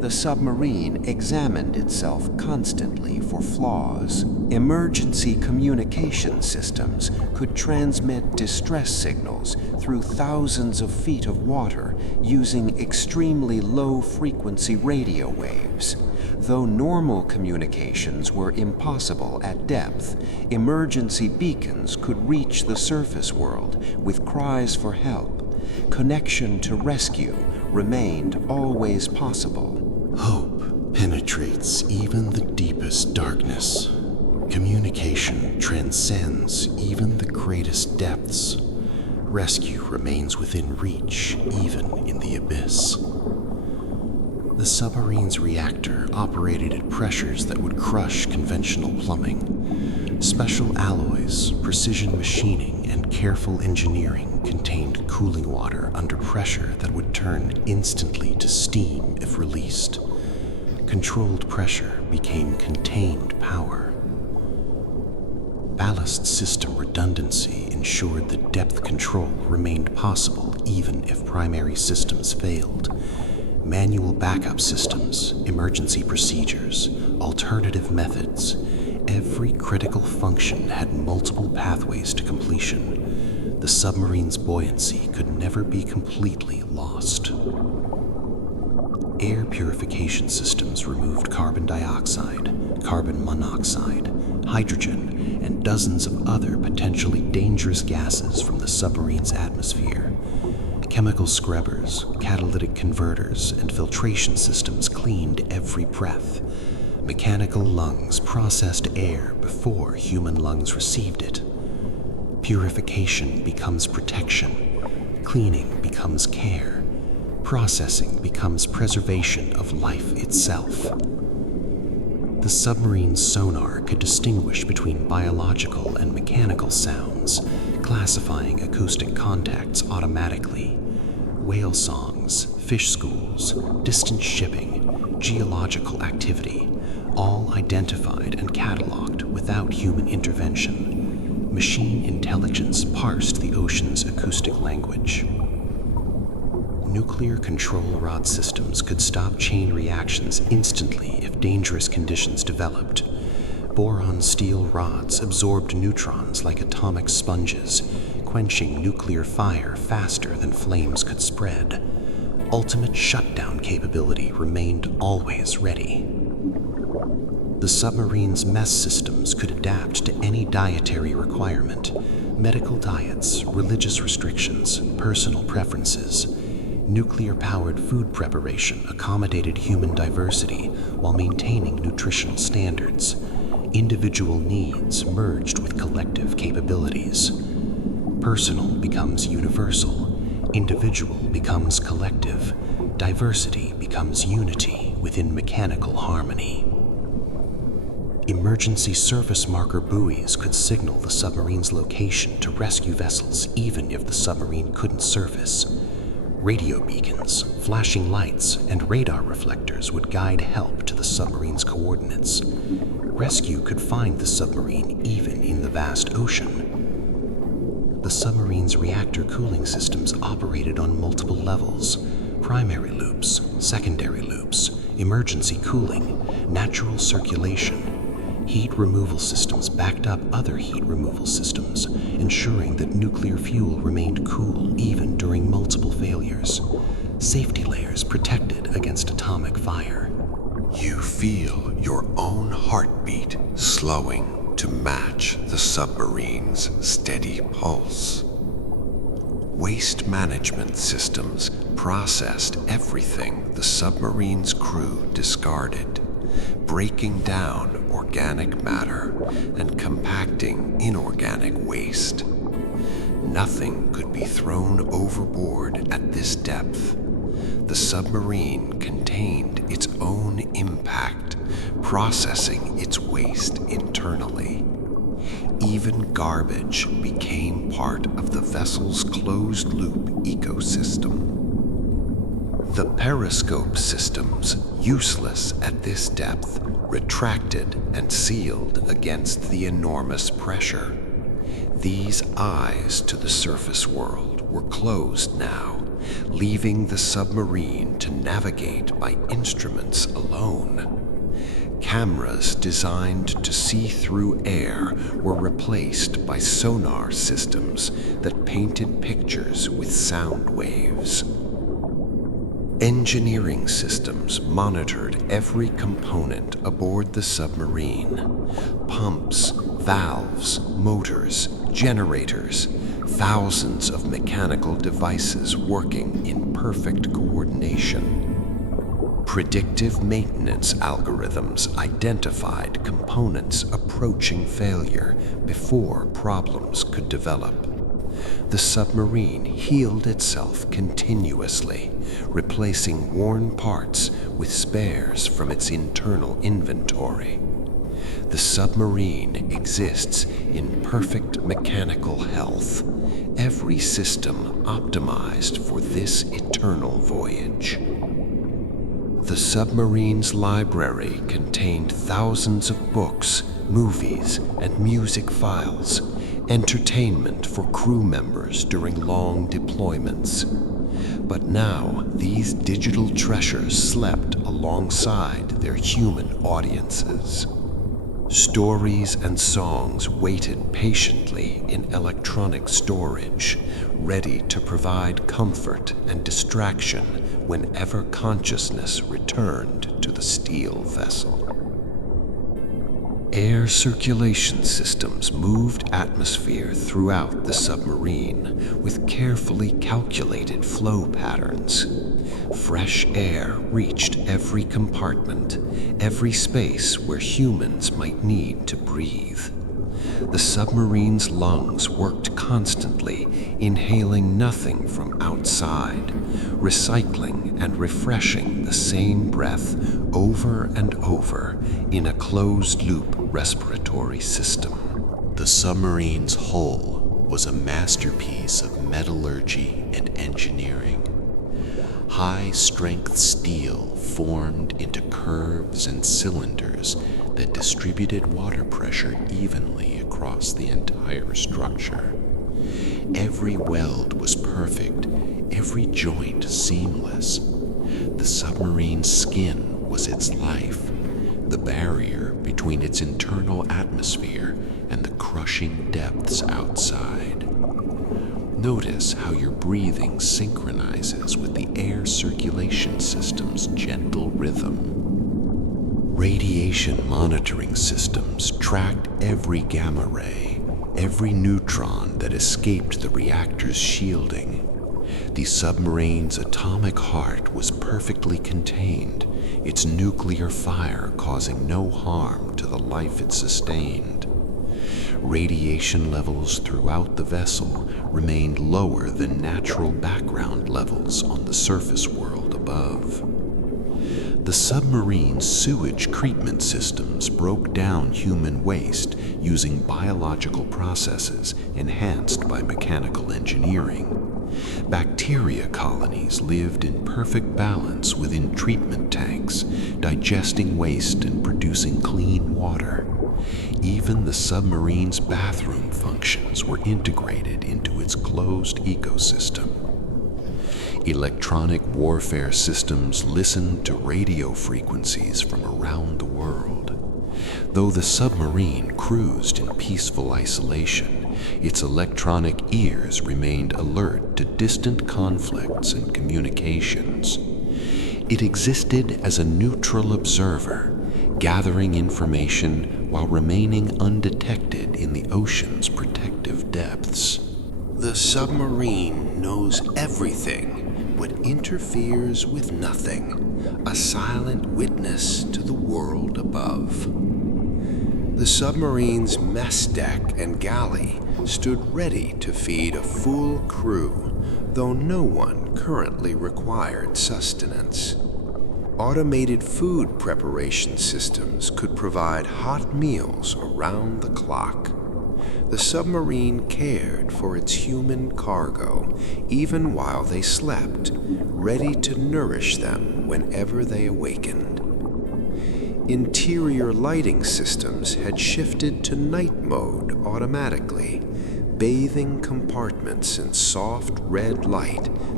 the submarine examined itself constantly for flaws. Emergency communication systems could transmit distress signals through thousands of feet of water using extremely low-frequency radio waves. Though normal communications were impossible at depth, emergency beacons could reach the surface world with cries for help. Connection to rescue remained always possible. Hope penetrates even the deepest darkness. Communication transcends even the greatest depths. Rescue remains within reach, even in the abyss. The submarine's reactor operated at pressures that would crush conventional plumbing. Special alloys, precision machining, and careful engineering contained cooling water under pressure that would turn instantly to steam if released. Controlled pressure became contained power. Ballast system redundancy ensured that depth control remained possible even if primary systems failed. Manual backup systems, emergency procedures, alternative methods. Every critical function had multiple pathways to completion. The submarine's buoyancy could never be completely lost. Air purification systems removed carbon dioxide, carbon monoxide, hydrogen, and dozens of other potentially dangerous gases from the submarine's atmosphere. Chemical scrubbers, catalytic converters, and filtration systems cleaned every breath. Mechanical lungs processed air before human lungs received it. Purification becomes protection. Cleaning becomes care. Processing becomes preservation of life itself. The submarine's sonar could distinguish between biological and mechanical sounds, classifying acoustic contacts automatically. Whale songs, fish schools, distant shipping, geological activity, all identified and cataloged without human intervention. Machine intelligence parsed the ocean's acoustic language. Nuclear control rod systems could stop chain reactions instantly if dangerous conditions developed. Boron steel rods absorbed neutrons like atomic sponges, quenching nuclear fire faster than flames could spread. Ultimate shutdown capability remained always ready. The submarine's mess systems could adapt to any dietary requirement: medical diets, religious restrictions, personal preferences. Nuclear-powered food preparation accommodated human diversity while maintaining nutritional standards. Individual needs merged with collective capabilities. Personal becomes universal. Individual becomes collective. Diversity becomes unity within mechanical harmony. Emergency surface marker buoys could signal the submarine's location to rescue vessels even if the submarine couldn't surface. Radio beacons, flashing lights, and radar reflectors would guide help to the submarine's coordinates. Rescue could find the submarine even in the vast ocean. The submarine's reactor cooling systems operated on multiple levels: primary loops, secondary loops, emergency cooling, natural circulation. Heat removal systems backed up other heat removal systems, ensuring that nuclear fuel remained cool even during multiple failures. Safety layers protected against atomic fire. You feel your own heartbeat slowing to match the submarine's steady pulse. Waste management systems processed everything the submarine's crew discarded, breaking down organic matter and compacting inorganic waste. Nothing could be thrown overboard at this depth. The submarine contained its own impact, processing its waste internally. Even garbage became part of the vessel's closed-loop ecosystem. The periscope systems, useless at this depth, retracted and sealed against the enormous pressure. These eyes to the surface world were closed now, leaving the submarine to navigate by instruments alone. Cameras designed to see through air were replaced by sonar systems that painted pictures with sound waves. Engineering systems monitored every component aboard the submarine: pumps, valves, motors, generators, thousands of mechanical devices working in perfect coordination. Predictive maintenance algorithms identified components approaching failure before problems could develop. The submarine healed itself continuously, replacing worn parts with spares from its internal inventory. The submarine exists in perfect mechanical health, every system optimized for this eternal voyage. The submarine's library contained thousands of books, movies, and music files, entertainment for crew members during long deployments. But now these digital treasures slept alongside their human audiences. Stories and songs waited patiently in electronic storage, ready to provide comfort and distraction whenever consciousness returned to the steel vessel. Air circulation systems moved atmosphere throughout the submarine with carefully calculated flow patterns. Fresh air reached every compartment, every space where humans might need to breathe. The submarine's lungs worked constantly, inhaling nothing from outside, recycling and refreshing the same breath over and over in a closed-loop respiratory system. The submarine's hull was a masterpiece of metallurgy and engineering. High-strength steel formed into curves and cylinders that distributed water pressure evenly across the entire structure. Every weld was perfect, every joint seamless. The submarine's skin was its life, the barrier between its internal atmosphere and the crushing depths outside. Notice how your breathing synchronizes with the air circulation system's gentle rhythm. Radiation monitoring systems tracked every gamma ray, every neutron that escaped the reactor's shielding. The submarine's atomic heart was perfectly contained, its nuclear fire causing no harm to the life it sustained. Radiation levels throughout the vessel remained lower than natural background levels on the surface world above. The submarine's sewage treatment systems broke down human waste using biological processes enhanced by mechanical engineering. Bacteria colonies lived in perfect balance within treatment tanks, digesting waste and producing clean water. Even the submarine's bathroom functions were integrated into its closed ecosystem. Electronic warfare systems listened to radio frequencies from around the world. Though the submarine cruised in peaceful isolation, its electronic ears remained alert to distant conflicts and communications. It existed as a neutral observer, gathering information while remaining undetected in the ocean's protective depths. The submarine knows everything, but interferes with nothing, a silent witness to the world above. The submarine's mess deck and galley stood ready to feed a full crew, though no one currently required sustenance. Automated food preparation systems could provide hot meals around the clock. The submarine cared for its human cargo, even while they slept, ready to nourish them whenever they awakened. Interior lighting systems had shifted to night mode automatically, bathing compartments in soft red light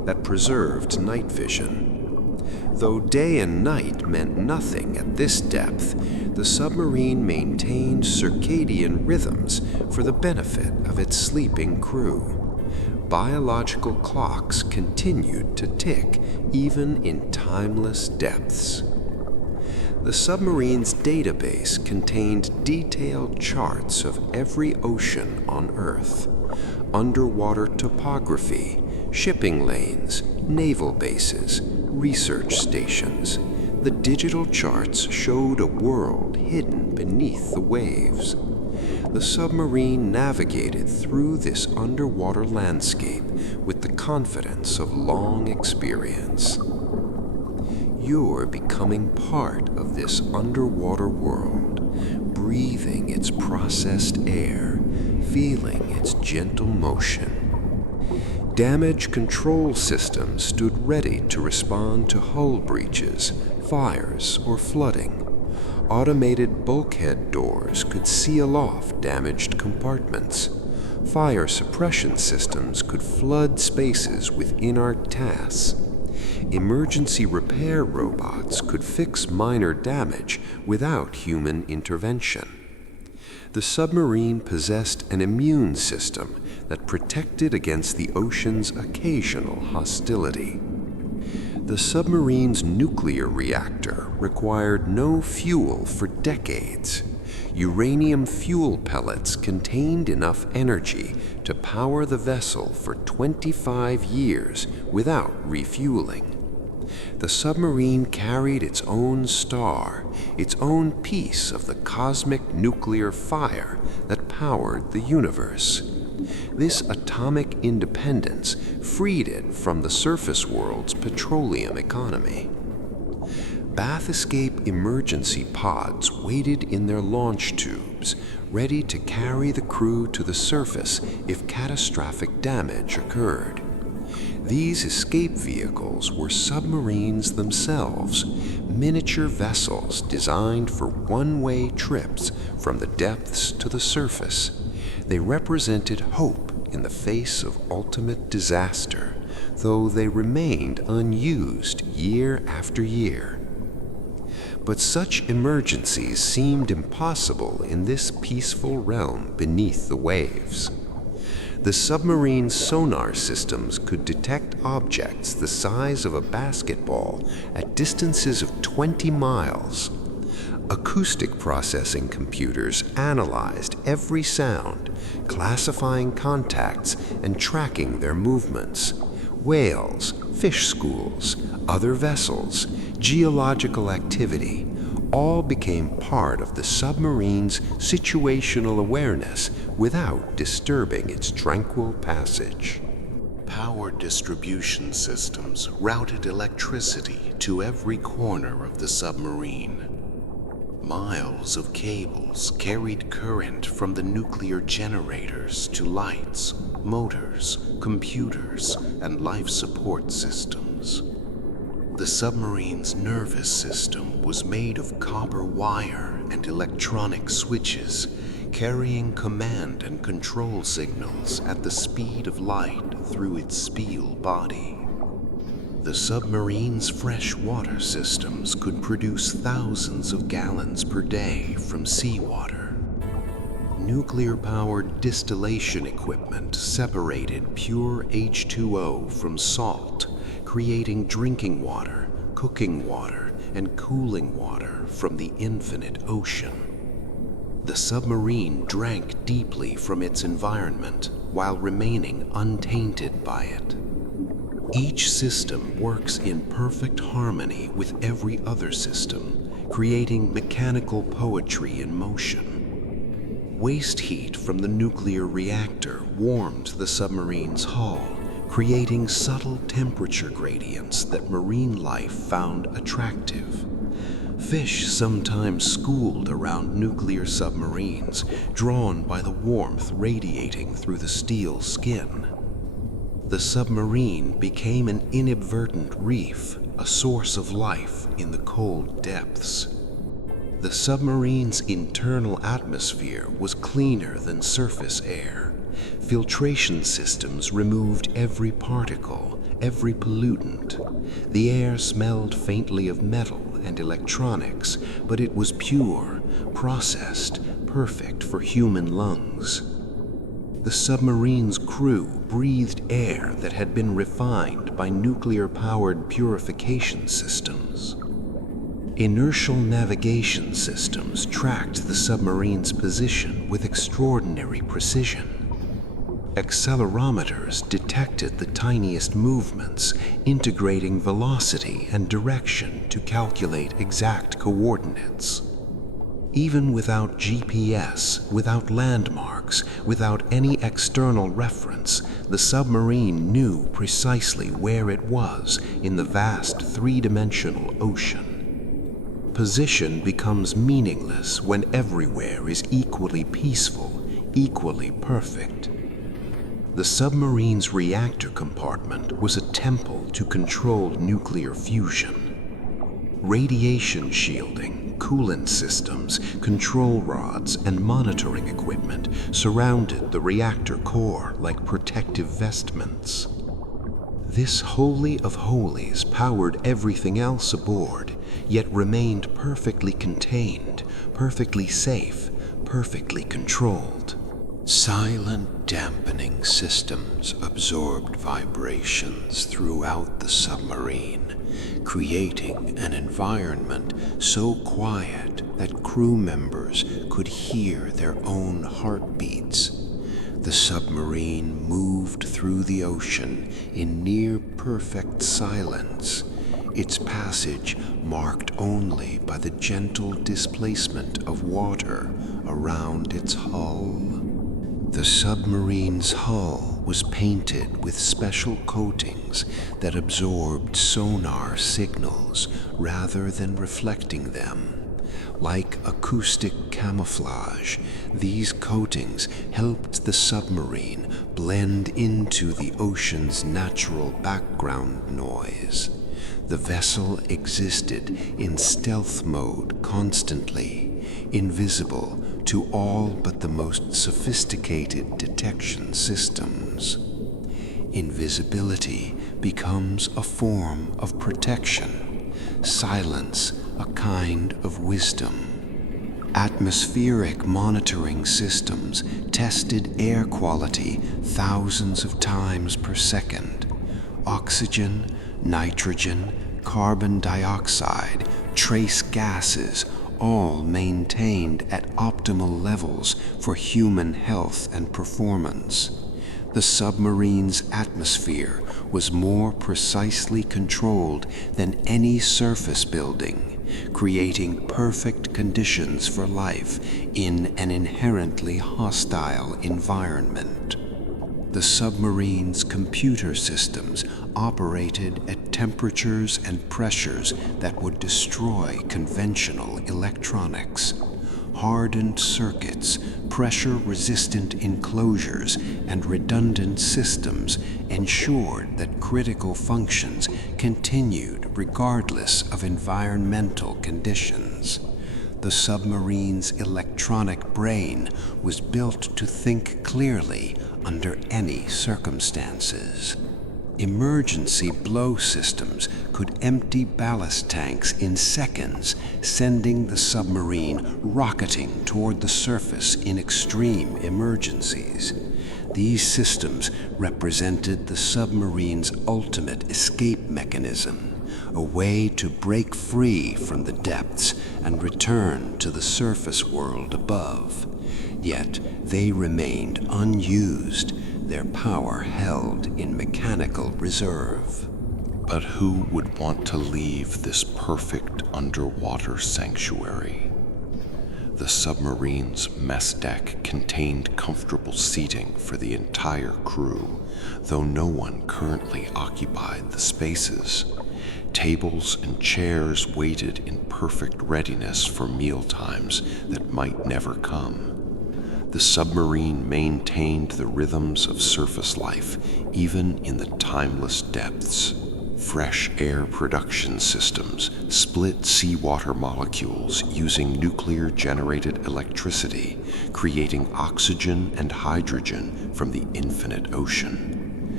that preserved night vision. Though day and night meant nothing at this depth, the submarine maintained circadian rhythms for the benefit of its sleeping crew. Biological clocks continued to tick even in timeless depths. The submarine's database contained detailed charts of every ocean on Earth, underwater topography, shipping lanes, naval bases, research stations. The digital charts showed a world hidden beneath the waves. The submarine navigated through this underwater landscape with the confidence of long experience. You're becoming part of this underwater world, breathing its processed air, feeling its gentle motion. Damage control systems stood ready to respond to hull breaches, fires, or flooding. Automated bulkhead doors could seal off damaged compartments. Fire suppression systems could flood spaces with inert tasks. Emergency repair robots could fix minor damage without human intervention. The submarine possessed an immune system that protected against the ocean's occasional hostility. The submarine's nuclear reactor required no fuel for decades. Uranium fuel pellets contained enough energy to power the vessel for 25 years without refueling. The submarine carried its own star, its own piece of the cosmic nuclear fire that powered the universe. This atomic independence freed it from the surface world's petroleum economy. Bath escape emergency pods waited in their launch tubes, ready to carry the crew to the surface if catastrophic damage occurred. These escape vehicles were submarines themselves, miniature vessels designed for one-way trips from the depths to the surface. They represented hope in the face of ultimate disaster, though they remained unused year after year. But such emergencies seemed impossible in this peaceful realm beneath the waves. The submarine's sonar systems could detect objects the size of a basketball at distances of 20 miles. Acoustic processing computers analyzed every sound, classifying contacts and tracking their movements. Whales, fish schools, other vessels, geological activity, all became part of the submarine's situational awareness without disturbing its tranquil passage. Power distribution systems routed electricity to every corner of the submarine. Miles of cables carried current from the nuclear generators to lights, motors, computers, and life support systems. The submarine's nervous system was made of copper wire and electronic switches, carrying command and control signals at the speed of light through its steel body. The submarine's fresh water systems could produce thousands of gallons per day from seawater. Nuclear-powered distillation equipment separated pure H2O from salt, creating drinking water, cooking water, and cooling water from the infinite ocean. The submarine drank deeply from its environment while remaining untainted by it. Each system works in perfect harmony with every other system, creating mechanical poetry in motion. Waste heat from the nuclear reactor warmed the submarine's hull, creating subtle temperature gradients that marine life found attractive. Fish sometimes schooled around nuclear submarines, drawn by the warmth radiating through the steel skin. The submarine became an inadvertent reef, a source of life in the cold depths. The submarine's internal atmosphere was cleaner than surface air. Filtration systems removed every particle, every pollutant. The air smelled faintly of metal and electronics, but it was pure, processed, perfect for human lungs. The submarine's crew breathed air that had been refined by nuclear-powered purification systems. Inertial navigation systems tracked the submarine's position with extraordinary precision. Accelerometers detected the tiniest movements, integrating velocity and direction to calculate exact coordinates. Even without GPS, without landmarks, without any external reference, the submarine knew precisely where it was in the vast three-dimensional ocean. Position becomes meaningless when everywhere is equally peaceful, equally perfect. The submarine's reactor compartment was a temple to controlled nuclear fusion. Radiation shielding, coolant systems, control rods, and monitoring equipment surrounded the reactor core like protective vestments. This holy of holies powered everything else aboard, yet remained perfectly contained, perfectly safe, perfectly controlled. Silent dampening systems absorbed vibrations throughout the submarine, creating an environment so quiet that crew members could hear their own heartbeats. The submarine moved through the ocean in near-perfect silence, its passage marked only by the gentle displacement of water around its hull. The submarine's hull was painted with special coatings that absorbed sonar signals rather than reflecting them. Like acoustic camouflage, these coatings helped the submarine blend into the ocean's natural background noise. The vessel existed in stealth mode constantly, invisible to all but the most sophisticated detection systems. Invisibility becomes a form of protection, silence a kind of wisdom. Atmospheric monitoring systems tested air quality thousands of times per second. Oxygen, nitrogen, carbon dioxide, trace gases, all maintained at optimal levels for human health and performance. The submarine's atmosphere was more precisely controlled than any surface building, creating perfect conditions for life in an inherently hostile environment. The submarine's computer systems operated at temperatures and pressures that would destroy conventional electronics. Hardened circuits, pressure-resistant enclosures, and redundant systems ensured that critical functions continued regardless of environmental conditions. The submarine's electronic brain was built to think clearly under any circumstances. Emergency blow systems could empty ballast tanks in seconds, sending the submarine rocketing toward the surface in extreme emergencies. These systems represented the submarine's ultimate escape mechanism, a way to break free from the depths and return to the surface world above. Yet they remained unused, their power held in mechanical reserve. But who would want to leave this perfect underwater sanctuary? The submarine's mess deck contained comfortable seating for the entire crew, though no one currently occupied the spaces. Tables and chairs waited in perfect readiness for meal times that might never come. The submarine maintained the rhythms of surface life, even in the timeless depths. Fresh air production systems split seawater molecules using nuclear-generated electricity, creating oxygen and hydrogen from the infinite ocean.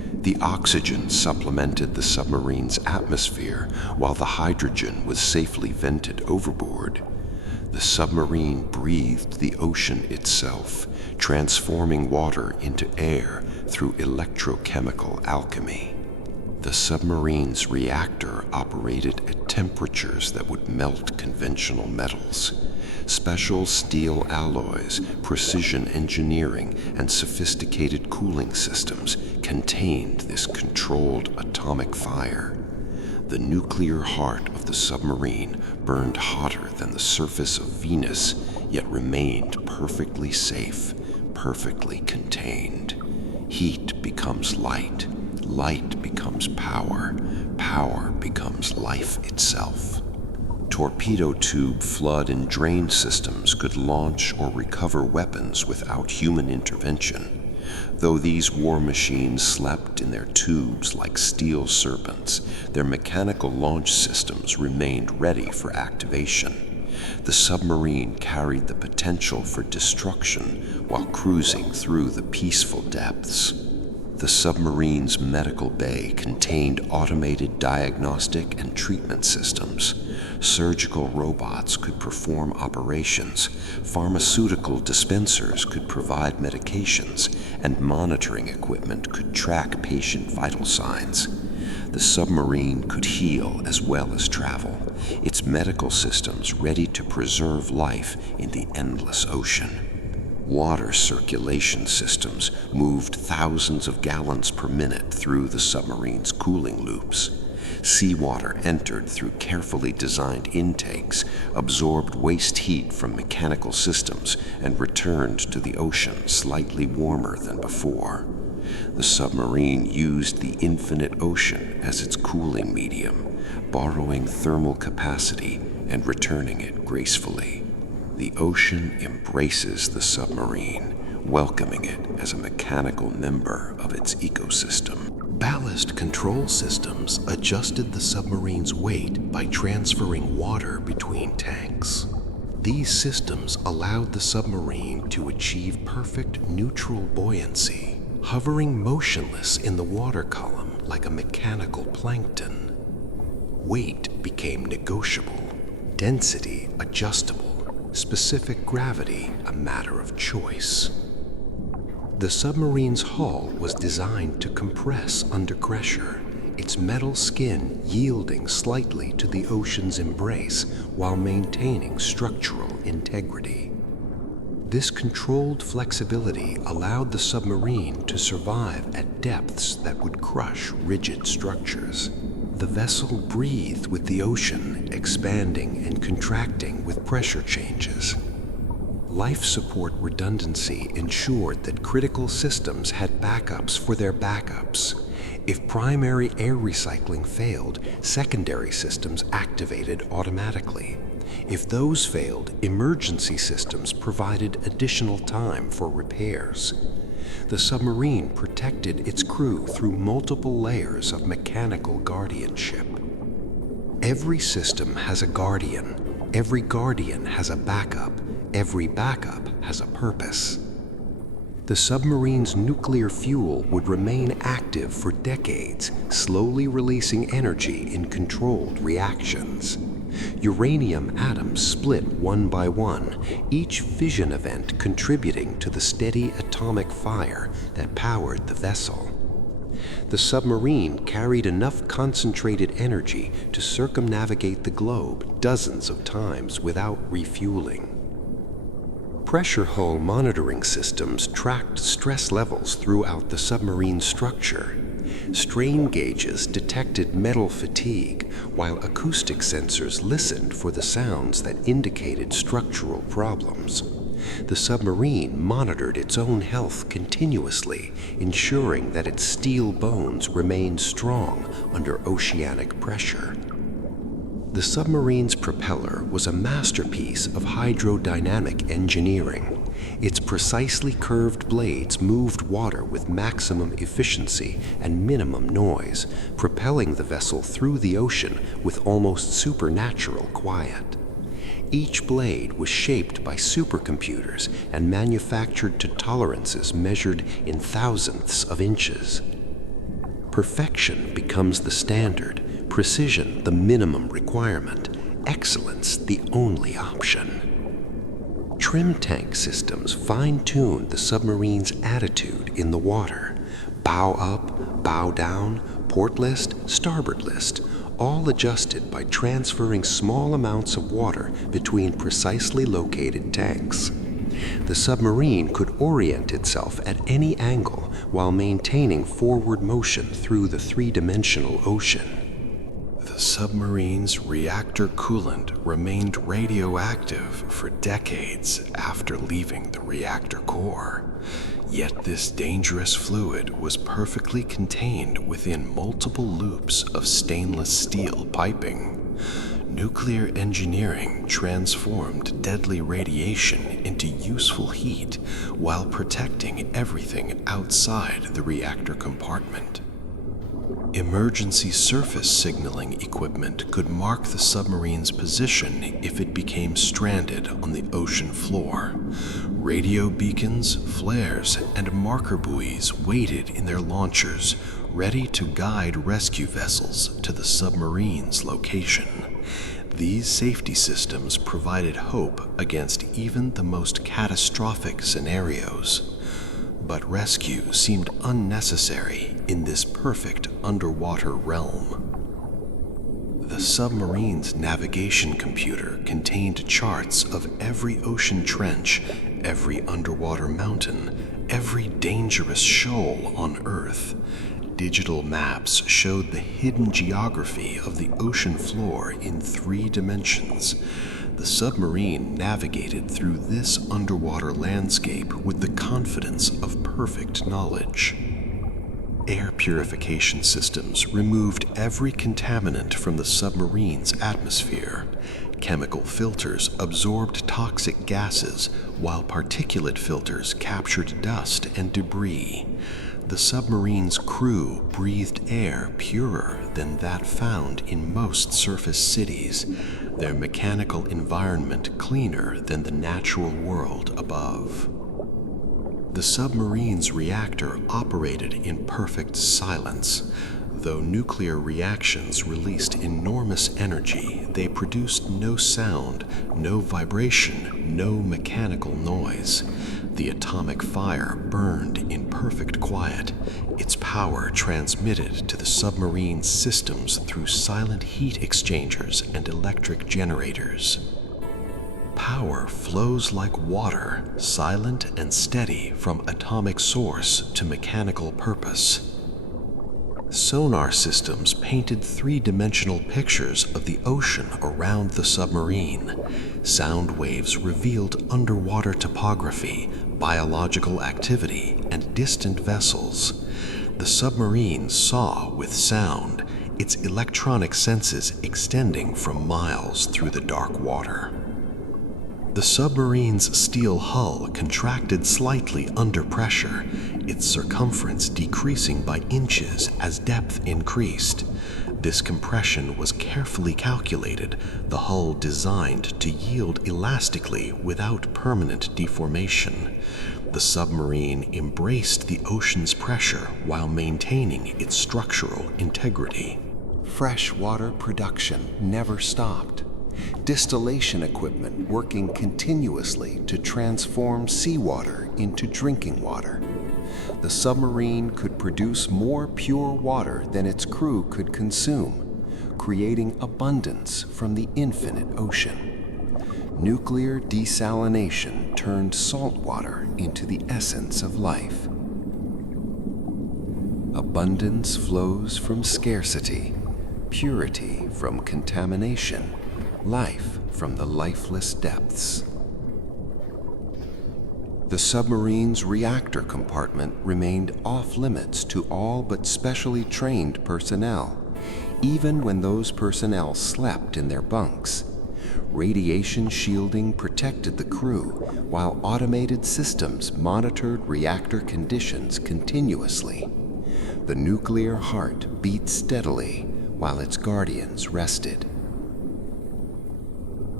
The oxygen supplemented the submarine's atmosphere while the hydrogen was safely vented overboard. The submarine breathed the ocean itself, transforming water into air through electrochemical alchemy. The submarine's reactor operated at temperatures that would melt conventional metals. Special steel alloys, precision engineering, and sophisticated cooling systems contained this controlled atomic fire. The nuclear heart of the submarine burned hotter than the surface of Venus, yet remained perfectly safe, perfectly contained. Heat becomes light, light becomes power, power becomes life itself. Torpedo tube flood and drain systems could launch or recover weapons without human intervention. Though these war machines slept in their tubes like steel serpents, their mechanical launch systems remained ready for activation. The submarine carried the potential for destruction while cruising through the peaceful depths. The submarine's medical bay contained automated diagnostic and treatment systems. Surgical robots could perform operations, pharmaceutical dispensers could provide medications, and monitoring equipment could track patient vital signs. The submarine could heal as well as travel, its medical systems ready to preserve life in the endless ocean. Water circulation systems moved thousands of gallons per minute through the submarine's cooling loops. Seawater entered through carefully designed intakes, absorbed waste heat from mechanical systems, and returned to the ocean slightly warmer than before. The submarine used the infinite ocean as its cooling medium, borrowing thermal capacity and returning it gracefully. The ocean embraces the submarine, welcoming it as a mechanical member of its ecosystem. Ballast control systems adjusted the submarine's weight by transferring water between tanks. These systems allowed the submarine to achieve perfect neutral buoyancy, hovering motionless in the water column like a mechanical plankton. Weight became negotiable, density adjustable, specific gravity a matter of choice. The submarine's hull was designed to compress under pressure, its metal skin yielding slightly to the ocean's embrace while maintaining structural integrity. This controlled flexibility allowed the submarine to survive at depths that would crush rigid structures. The vessel breathed with the ocean, expanding and contracting with pressure changes. Life support redundancy ensured that critical systems had backups for their backups. If primary air recycling failed, secondary systems activated automatically. If those failed, emergency systems provided additional time for repairs. The submarine protected its crew through multiple layers of mechanical guardianship. Every system has a guardian. Every guardian has a backup. Every backup has a purpose. The submarine's nuclear fuel would remain active for decades, slowly releasing energy in controlled reactions. Uranium atoms split one by one, each fission event contributing to the steady atomic fire that powered the vessel. The submarine carried enough concentrated energy to circumnavigate the globe dozens of times without refueling. Pressure hull monitoring systems tracked stress levels throughout the submarine structure. Strain gauges detected metal fatigue, while acoustic sensors listened for the sounds that indicated structural problems. The submarine monitored its own health continuously, ensuring that its steel bones remained strong under oceanic pressure. The submarine's propeller was a masterpiece of hydrodynamic engineering. Its precisely curved blades moved water with maximum efficiency and minimum noise, propelling the vessel through the ocean with almost supernatural quiet. Each blade was shaped by supercomputers and manufactured to tolerances measured in thousandths of inches. Perfection becomes the standard, precision the minimum requirement, excellence the only option. Trim tank systems fine-tune the submarine's attitude in the water. Bow up, bow down, port list, starboard list, all adjusted by transferring small amounts of water between precisely located tanks. The submarine could orient itself at any angle while maintaining forward motion through the three-dimensional ocean. The submarine's reactor coolant remained radioactive for decades after leaving the reactor core. Yet this dangerous fluid was perfectly contained within multiple loops of stainless steel piping. Nuclear engineering transformed deadly radiation into useful heat while protecting everything outside the reactor compartment. Emergency surface signaling equipment could mark the submarine's position if it became stranded on the ocean floor. Radio beacons, flares, and marker buoys waited in their launchers, ready to guide rescue vessels to the submarine's location. These safety systems provided hope against even the most catastrophic scenarios. But rescue seemed unnecessary in this perfect underwater realm. The submarine's navigation computer contained charts of every ocean trench, every underwater mountain, every dangerous shoal on Earth. Digital maps showed the hidden geography of the ocean floor in 3 dimensions. The submarine navigated through this underwater landscape with the confidence of perfect knowledge. Air purification systems removed every contaminant from the submarine's atmosphere. Chemical filters absorbed toxic gases, while particulate filters captured dust and debris. The submarine's crew breathed air purer than that found in most surface cities, their mechanical environment cleaner than the natural world above. The submarine's reactor operated in perfect silence. Though nuclear reactions released enormous energy, they produced no sound, no vibration, no mechanical noise. The atomic fire burned in perfect quiet, its power transmitted to the submarine's systems through silent heat exchangers and electric generators. Power flows like water, silent and steady from atomic source to mechanical purpose. Sonar systems painted 3-dimensional pictures of the ocean around the submarine. Sound waves revealed underwater topography, biological activity, and distant vessels. The submarine saw with sound, its electronic senses extending from miles through the dark water. The submarine's steel hull contracted slightly under pressure, its circumference decreasing by inches as depth increased. This compression was carefully calculated, the hull designed to yield elastically without permanent deformation. The submarine embraced the ocean's pressure while maintaining its structural integrity. Freshwater production never stopped. Distillation equipment working continuously to transform seawater into drinking water. The submarine could produce more pure water than its crew could consume, creating abundance from the infinite ocean. Nuclear desalination turned salt water into the essence of life. Abundance flows from scarcity, purity from contamination, life from the lifeless depths. The submarine's reactor compartment remained off-limits to all but specially trained personnel, even when those personnel slept in their bunks. Radiation shielding protected the crew, while automated systems monitored reactor conditions continuously. The nuclear heart beat steadily while its guardians rested.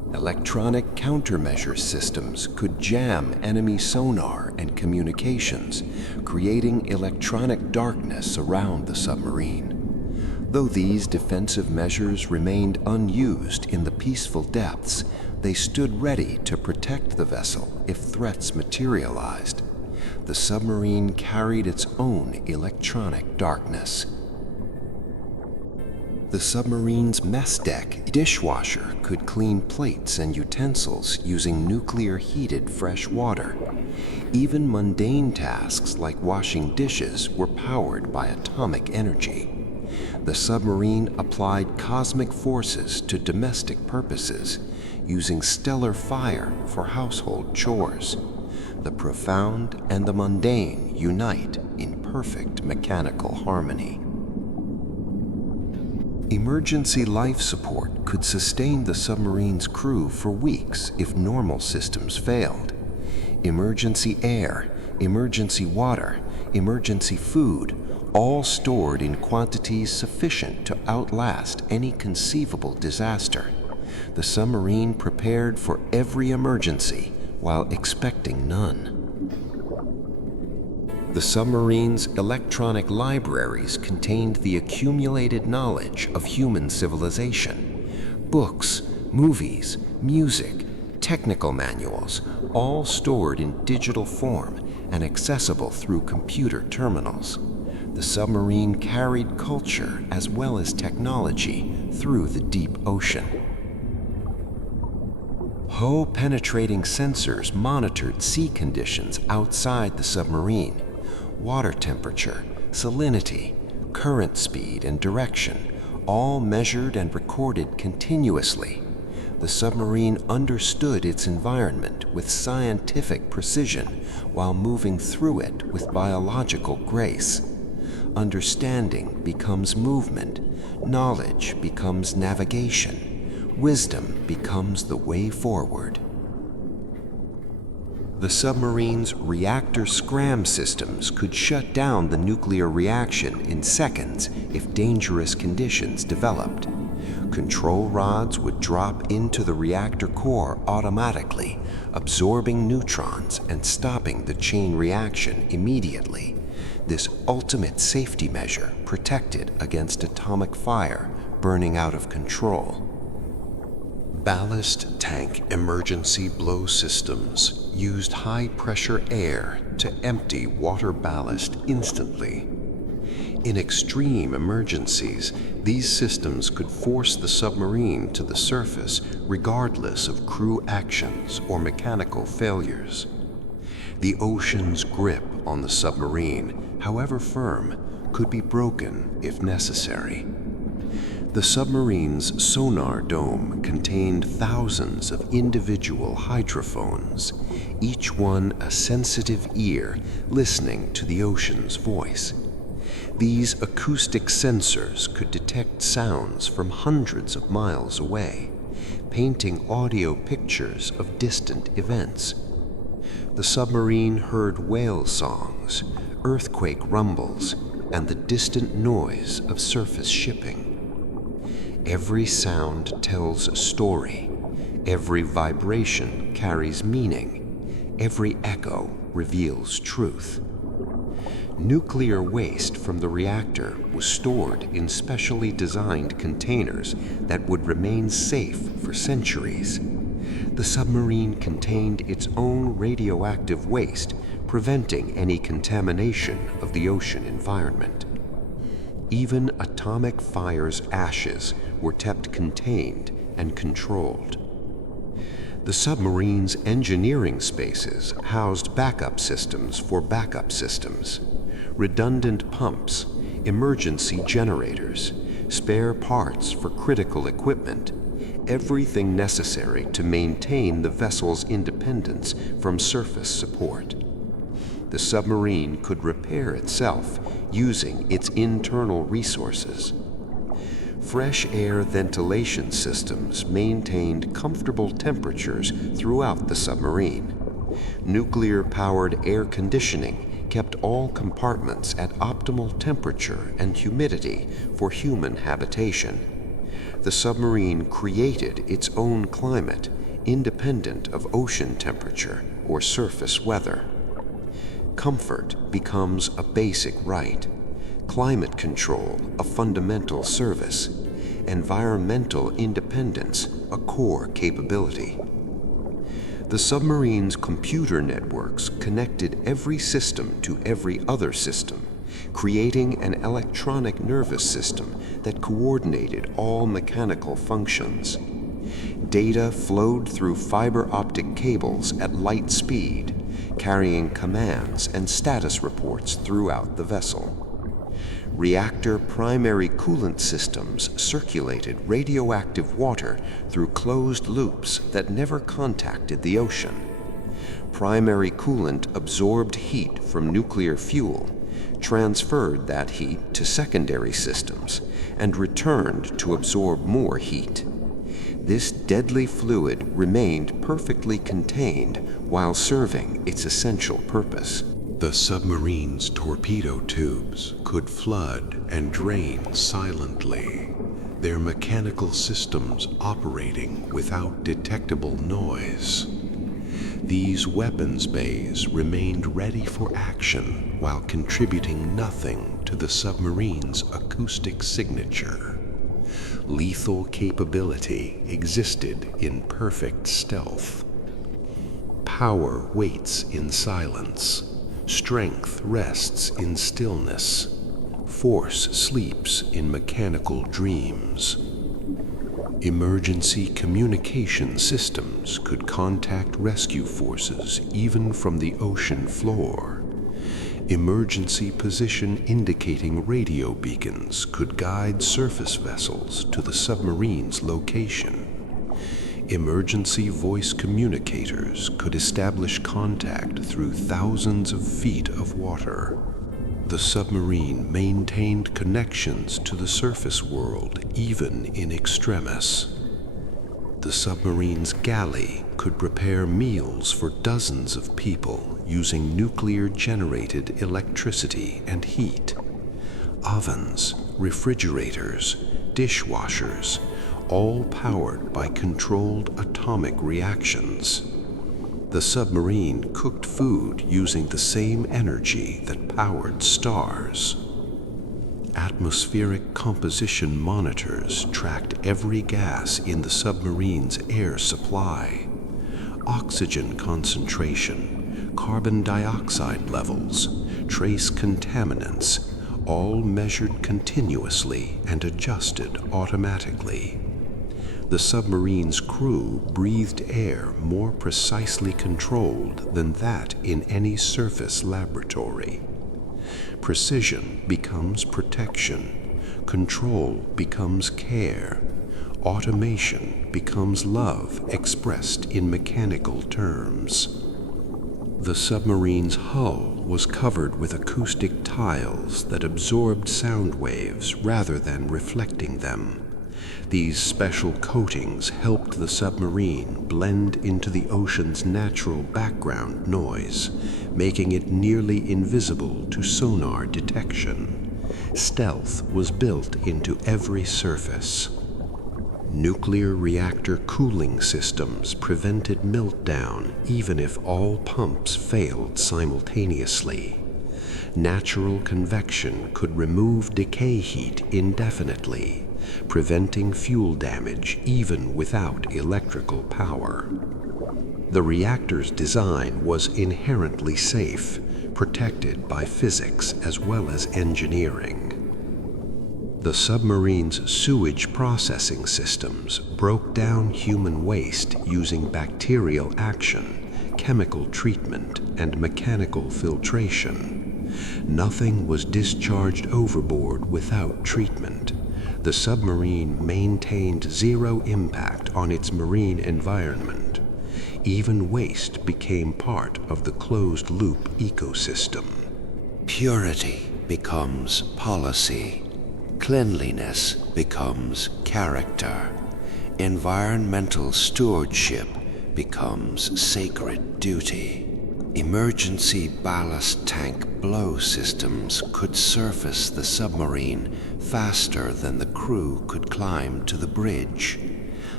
Electronic countermeasure systems could jam enemy sonar and communications, creating electronic darkness around the submarine. Though these defensive measures remained unused in the peaceful depths, they stood ready to protect the vessel if threats materialized. The submarine carried its own electronic darkness. The submarine's mess deck dishwasher could clean plates and utensils using nuclear-heated fresh water. Even mundane tasks like washing dishes were powered by atomic energy. The submarine applied cosmic forces to domestic purposes, using stellar fire for household chores. The profound and the mundane unite in perfect mechanical harmony. Emergency life support could sustain the submarine's crew for weeks if normal systems failed. Emergency air, emergency water, emergency food, all stored in quantities sufficient to outlast any conceivable disaster. The submarine prepared for every emergency while expecting none. The submarine's electronic libraries contained the accumulated knowledge of human civilization. Books, movies, music, technical manuals, all stored in digital form and accessible through computer terminals. The submarine carried culture as well as technology through the deep ocean. Hull-penetrating sensors monitored sea conditions outside the submarine. Water temperature, salinity, current speed, and direction, all measured and recorded continuously. The submarine understood its environment with scientific precision while moving through it with biological grace. Understanding becomes movement, knowledge becomes navigation, wisdom becomes the way forward. The submarine's reactor scram systems could shut down the nuclear reaction in seconds if dangerous conditions developed. Control rods would drop into the reactor core automatically, absorbing neutrons and stopping the chain reaction immediately. This ultimate safety measure protected against atomic fire burning out of control. Ballast tank emergency blow systems used high-pressure air to empty water ballast instantly. In extreme emergencies, these systems could force the submarine to the surface regardless of crew actions or mechanical failures. The ocean's grip on the submarine, however firm, could be broken if necessary. The submarine's sonar dome contained thousands of individual hydrophones, each one a sensitive ear listening to the ocean's voice. These acoustic sensors could detect sounds from hundreds of miles away, painting audio pictures of distant events. The submarine heard whale songs, earthquake rumbles, and the distant noise of surface shipping. Every sound tells a story. Every vibration carries meaning. Every echo reveals truth. Nuclear waste from the reactor was stored in specially designed containers that would remain safe for centuries. The submarine contained its own radioactive waste, preventing any contamination of the ocean environment. Even atomic fire's ashes were kept contained and controlled. The submarine's engineering spaces housed backup systems for backup systems, redundant pumps, emergency generators, spare parts for critical equipment, everything necessary to maintain the vessel's independence from surface support. The submarine could repair itself using its internal resources. Fresh air ventilation systems maintained comfortable temperatures throughout the submarine. Nuclear-powered air conditioning kept all compartments at optimal temperature and humidity for human habitation. The submarine created its own climate, independent of ocean temperature or surface weather. Comfort becomes a basic right, climate control a fundamental service, environmental independence a core capability. The submarine's computer networks connected every system to every other system, creating an electronic nervous system that coordinated all mechanical functions. Data flowed through fiber optic cables at light speed, carrying commands and status reports throughout the vessel. Reactor primary coolant systems circulated radioactive water through closed loops that never contacted the ocean. Primary coolant absorbed heat from nuclear fuel, transferred that heat to secondary systems, and returned to absorb more heat. This deadly fluid remained perfectly contained while serving its essential purpose. The submarine's torpedo tubes could flood and drain silently, their mechanical systems operating without detectable noise. These weapons bays remained ready for action while contributing nothing to the submarine's acoustic signature. Lethal capability existed in perfect stealth. Power waits in silence. Strength rests in stillness. Force sleeps in mechanical dreams. Emergency communication systems could contact rescue forces even from the ocean floor. Emergency position indicating radio beacons could guide surface vessels to the submarine's location. Emergency voice communicators could establish contact through thousands of feet of water. The submarine maintained connections to the surface world even in extremis. The submarine's galley could prepare meals for dozens of people using nuclear-generated electricity and heat. Ovens, refrigerators, dishwashers, all powered by controlled atomic reactions. The submarine cooked food using the same energy that powered stars. Atmospheric composition monitors tracked every gas in the submarine's air supply. Oxygen concentration, carbon dioxide levels, trace contaminants, all measured continuously and adjusted automatically. The submarine's crew breathed air more precisely controlled than that in any surface laboratory. Precision becomes protection. Control becomes care. Automation becomes love expressed in mechanical terms. The submarine's hull was covered with acoustic tiles that absorbed sound waves rather than reflecting them. These special coatings helped the submarine blend into the ocean's natural background noise, making it nearly invisible to sonar detection. Stealth was built into every surface. Nuclear reactor cooling systems prevented meltdown even if all pumps failed simultaneously. Natural convection could remove decay heat indefinitely, preventing fuel damage even without electrical power. The reactor's design was inherently safe, protected by physics as well as engineering. The submarine's sewage processing systems broke down human waste using bacterial action, chemical treatment, and mechanical filtration. Nothing was discharged overboard without treatment. The submarine maintained zero impact on its marine environment. Even waste became part of the closed-loop ecosystem. Purity becomes policy. Cleanliness becomes character. Environmental stewardship becomes sacred duty. Emergency ballast tank blow systems could surface the submarine faster than the crew could climb to the bridge.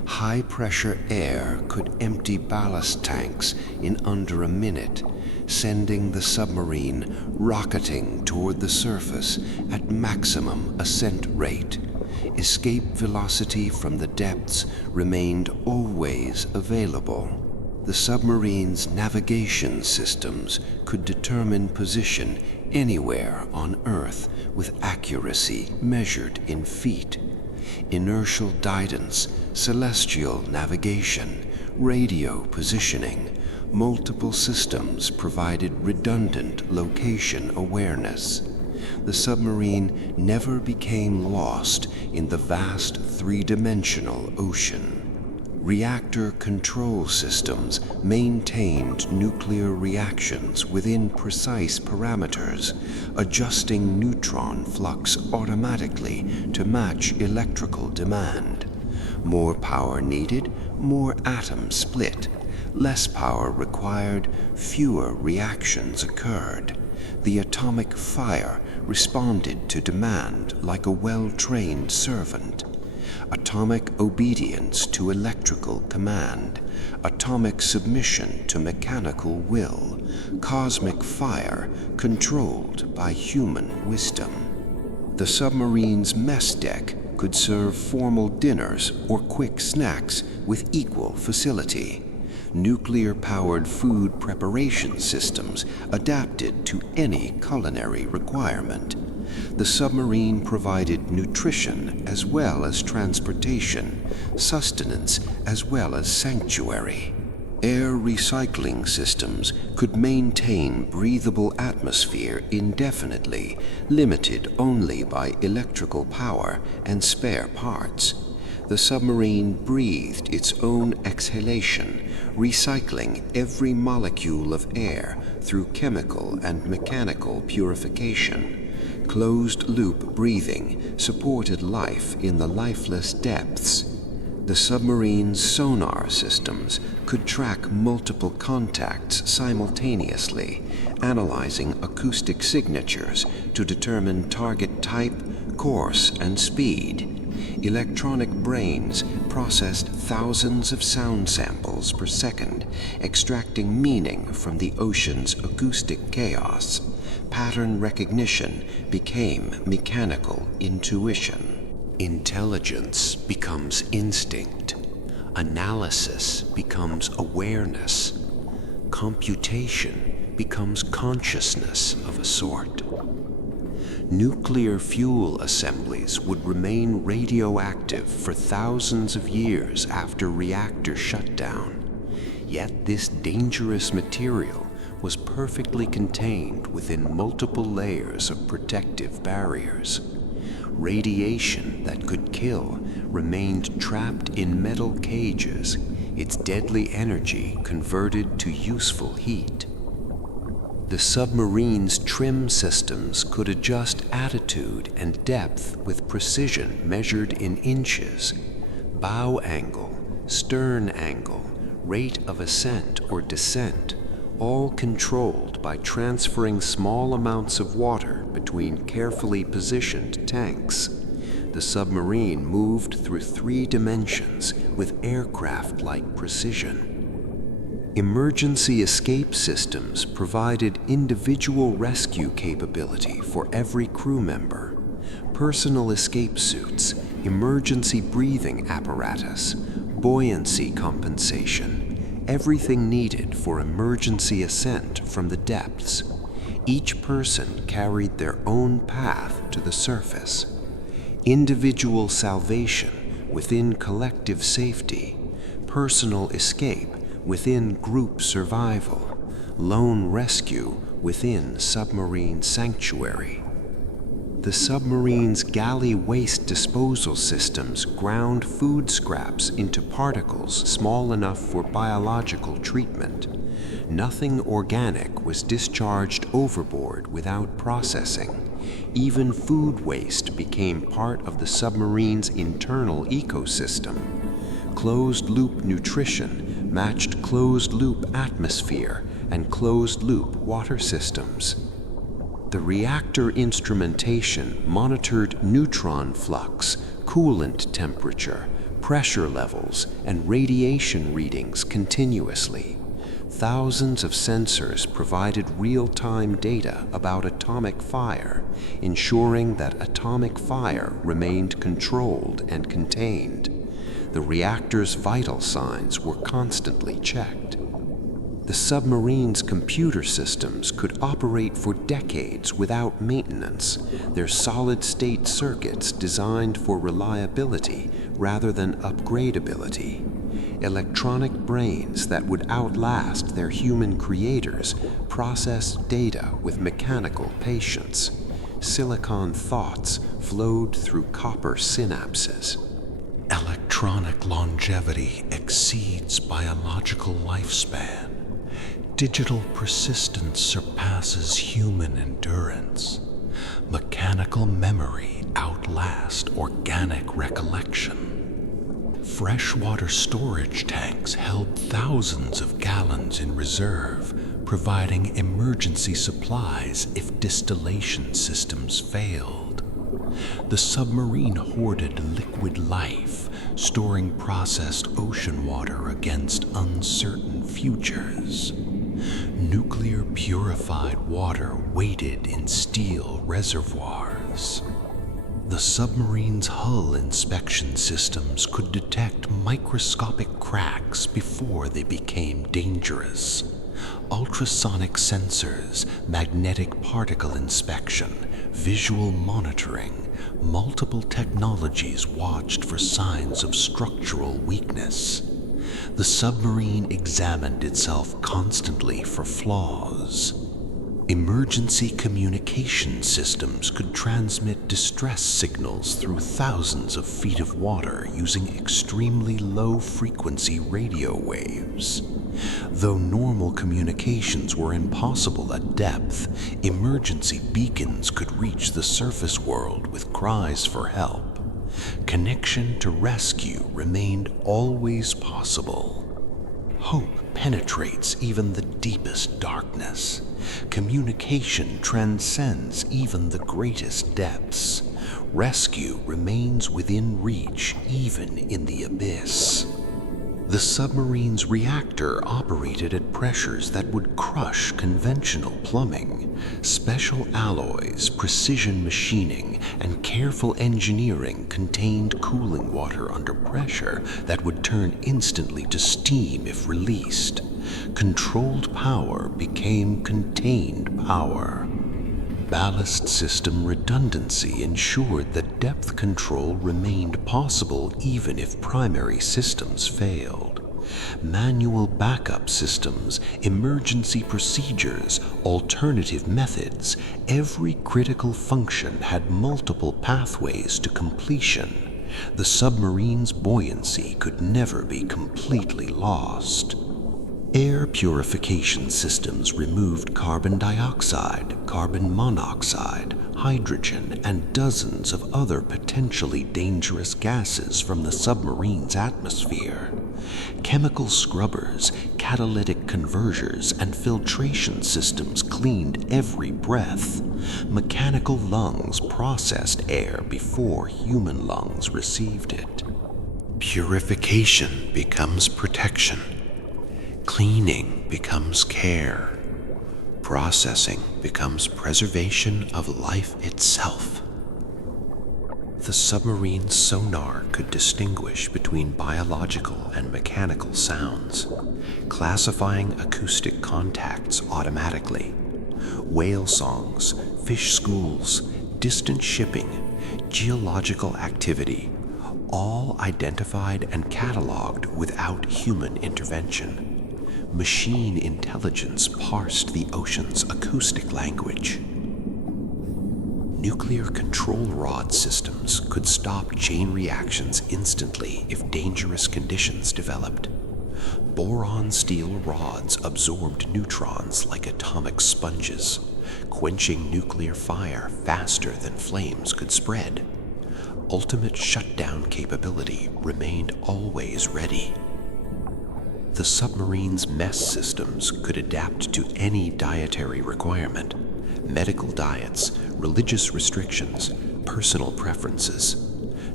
high-pressure air could empty ballast tanks in under a minute, sending the submarine rocketing toward the surface at maximum ascent rate. Escape velocity from the depths remained always available. The submarine's navigation systems could determine position anywhere on Earth with accuracy measured in feet. Inertial guidance, celestial navigation, radio positioning, multiple systems provided redundant location awareness. The submarine never became lost in the vast three-dimensional ocean. Reactor control systems maintained nuclear reactions within precise parameters, adjusting neutron flux automatically to match electrical demand. More power needed, more atoms split. Less power required, fewer reactions occurred. The atomic fire responded to demand like a well-trained servant. Atomic obedience to electrical command, atomic submission to mechanical will, cosmic fire controlled by human wisdom. The submarine's mess deck could serve formal dinners or quick snacks with equal facility. Nuclear-powered food preparation systems adapted to any culinary requirement. The submarine provided nutrition as well as transportation, sustenance as well as sanctuary. Air recycling systems could maintain breathable atmosphere indefinitely, limited only by electrical power and spare parts. The submarine breathed its own exhalation, recycling every molecule of air through chemical and mechanical purification. Closed-loop breathing supported life in the lifeless depths. The submarine's sonar systems could track multiple contacts simultaneously, analyzing acoustic signatures to determine target type, course, and speed. Electronic brains processed thousands of sound samples per second, extracting meaning from the ocean's acoustic chaos. Pattern recognition became mechanical intuition. Intelligence becomes instinct. Analysis becomes awareness. Computation becomes consciousness of a sort. Nuclear fuel assemblies would remain radioactive for thousands of years after reactors shut down. Yet this dangerous material was perfectly contained within multiple layers of protective barriers. Radiation that could kill remained trapped in metal cages, its deadly energy converted to useful heat. The submarine's trim systems could adjust attitude and depth with precision measured in inches. Bow angle, stern angle, rate of ascent or descent, all controlled by transferring small amounts of water between carefully positioned tanks. The submarine moved through 3 dimensions with aircraft-like precision. Emergency escape systems provided individual rescue capability for every crew member. Personal escape suits, emergency breathing apparatus, buoyancy compensation, everything needed for emergency ascent from the depths. Each person carried their own path to the surface. Individual salvation within collective safety, personal escape within group survival, lone rescue within submarine sanctuary. The submarine's galley waste disposal systems ground food scraps into particles small enough for biological treatment. Nothing organic was discharged overboard without processing. Even food waste became part of the submarine's internal ecosystem. Closed-loop nutrition matched closed-loop atmosphere and closed-loop water systems. The reactor instrumentation monitored neutron flux, coolant temperature, pressure levels, and radiation readings continuously. Thousands of sensors provided real-time data about atomic fire, ensuring that atomic fire remained controlled and contained. The reactor's vital signs were constantly checked. The submarine's computer systems could operate for decades without maintenance, their solid-state circuits designed for reliability rather than upgradability. Electronic brains that would outlast their human creators processed data with mechanical patience. Silicon thoughts flowed through copper synapses. Electronic longevity exceeds biological lifespan. Digital persistence surpasses human endurance. Mechanical memory outlasts organic recollection. Freshwater storage tanks held thousands of gallons in reserve, providing emergency supplies if distillation systems failed. The submarine hoarded liquid life, storing processed ocean water against uncertain futures. Nuclear purified water waited in steel reservoirs. The submarine's hull inspection systems could detect microscopic cracks before they became dangerous. Ultrasonic sensors, magnetic particle inspection, visual monitoring, multiple technologies watched for signs of structural weakness. The submarine examined itself constantly for flaws. Emergency communication systems could transmit distress signals through thousands of feet of water using extremely low-frequency radio waves. Though normal communications were impossible at depth, emergency beacons could reach the surface world with cries for help. Connection to rescue remained always possible. Hope penetrates even the deepest darkness. Communication transcends even the greatest depths. Rescue remains within reach even in the abyss. The submarine's reactor operated at pressures that would crush conventional plumbing. Special alloys, precision machining, and careful engineering contained cooling water under pressure that would turn instantly to steam if released. Controlled power became contained power. Ballast system redundancy ensured that depth control remained possible even if primary systems failed. Manual backup systems, emergency procedures, alternative methods, every critical function had multiple pathways to completion. The submarine's buoyancy could never be completely lost. Air purification systems removed carbon dioxide, carbon monoxide, hydrogen, and dozens of other potentially dangerous gases from the submarine's atmosphere. Chemical scrubbers, catalytic converters, and filtration systems cleaned every breath. Mechanical lungs processed air before human lungs received it. Purification becomes protection. Cleaning becomes care. Processing becomes preservation of life itself. The submarine's sonar could distinguish between biological and mechanical sounds, classifying acoustic contacts automatically. Whale songs, fish schools, distant shipping, geological activity, all identified and cataloged without human intervention. Machine intelligence parsed the ocean's acoustic language. Nuclear control rod systems could stop chain reactions instantly if dangerous conditions developed. Boron steel rods absorbed neutrons like atomic sponges, quenching nuclear fire faster than flames could spread. Ultimate shutdown capability remained always ready. The submarine's mess systems could adapt to any dietary requirement, medical diets, religious restrictions, personal preferences.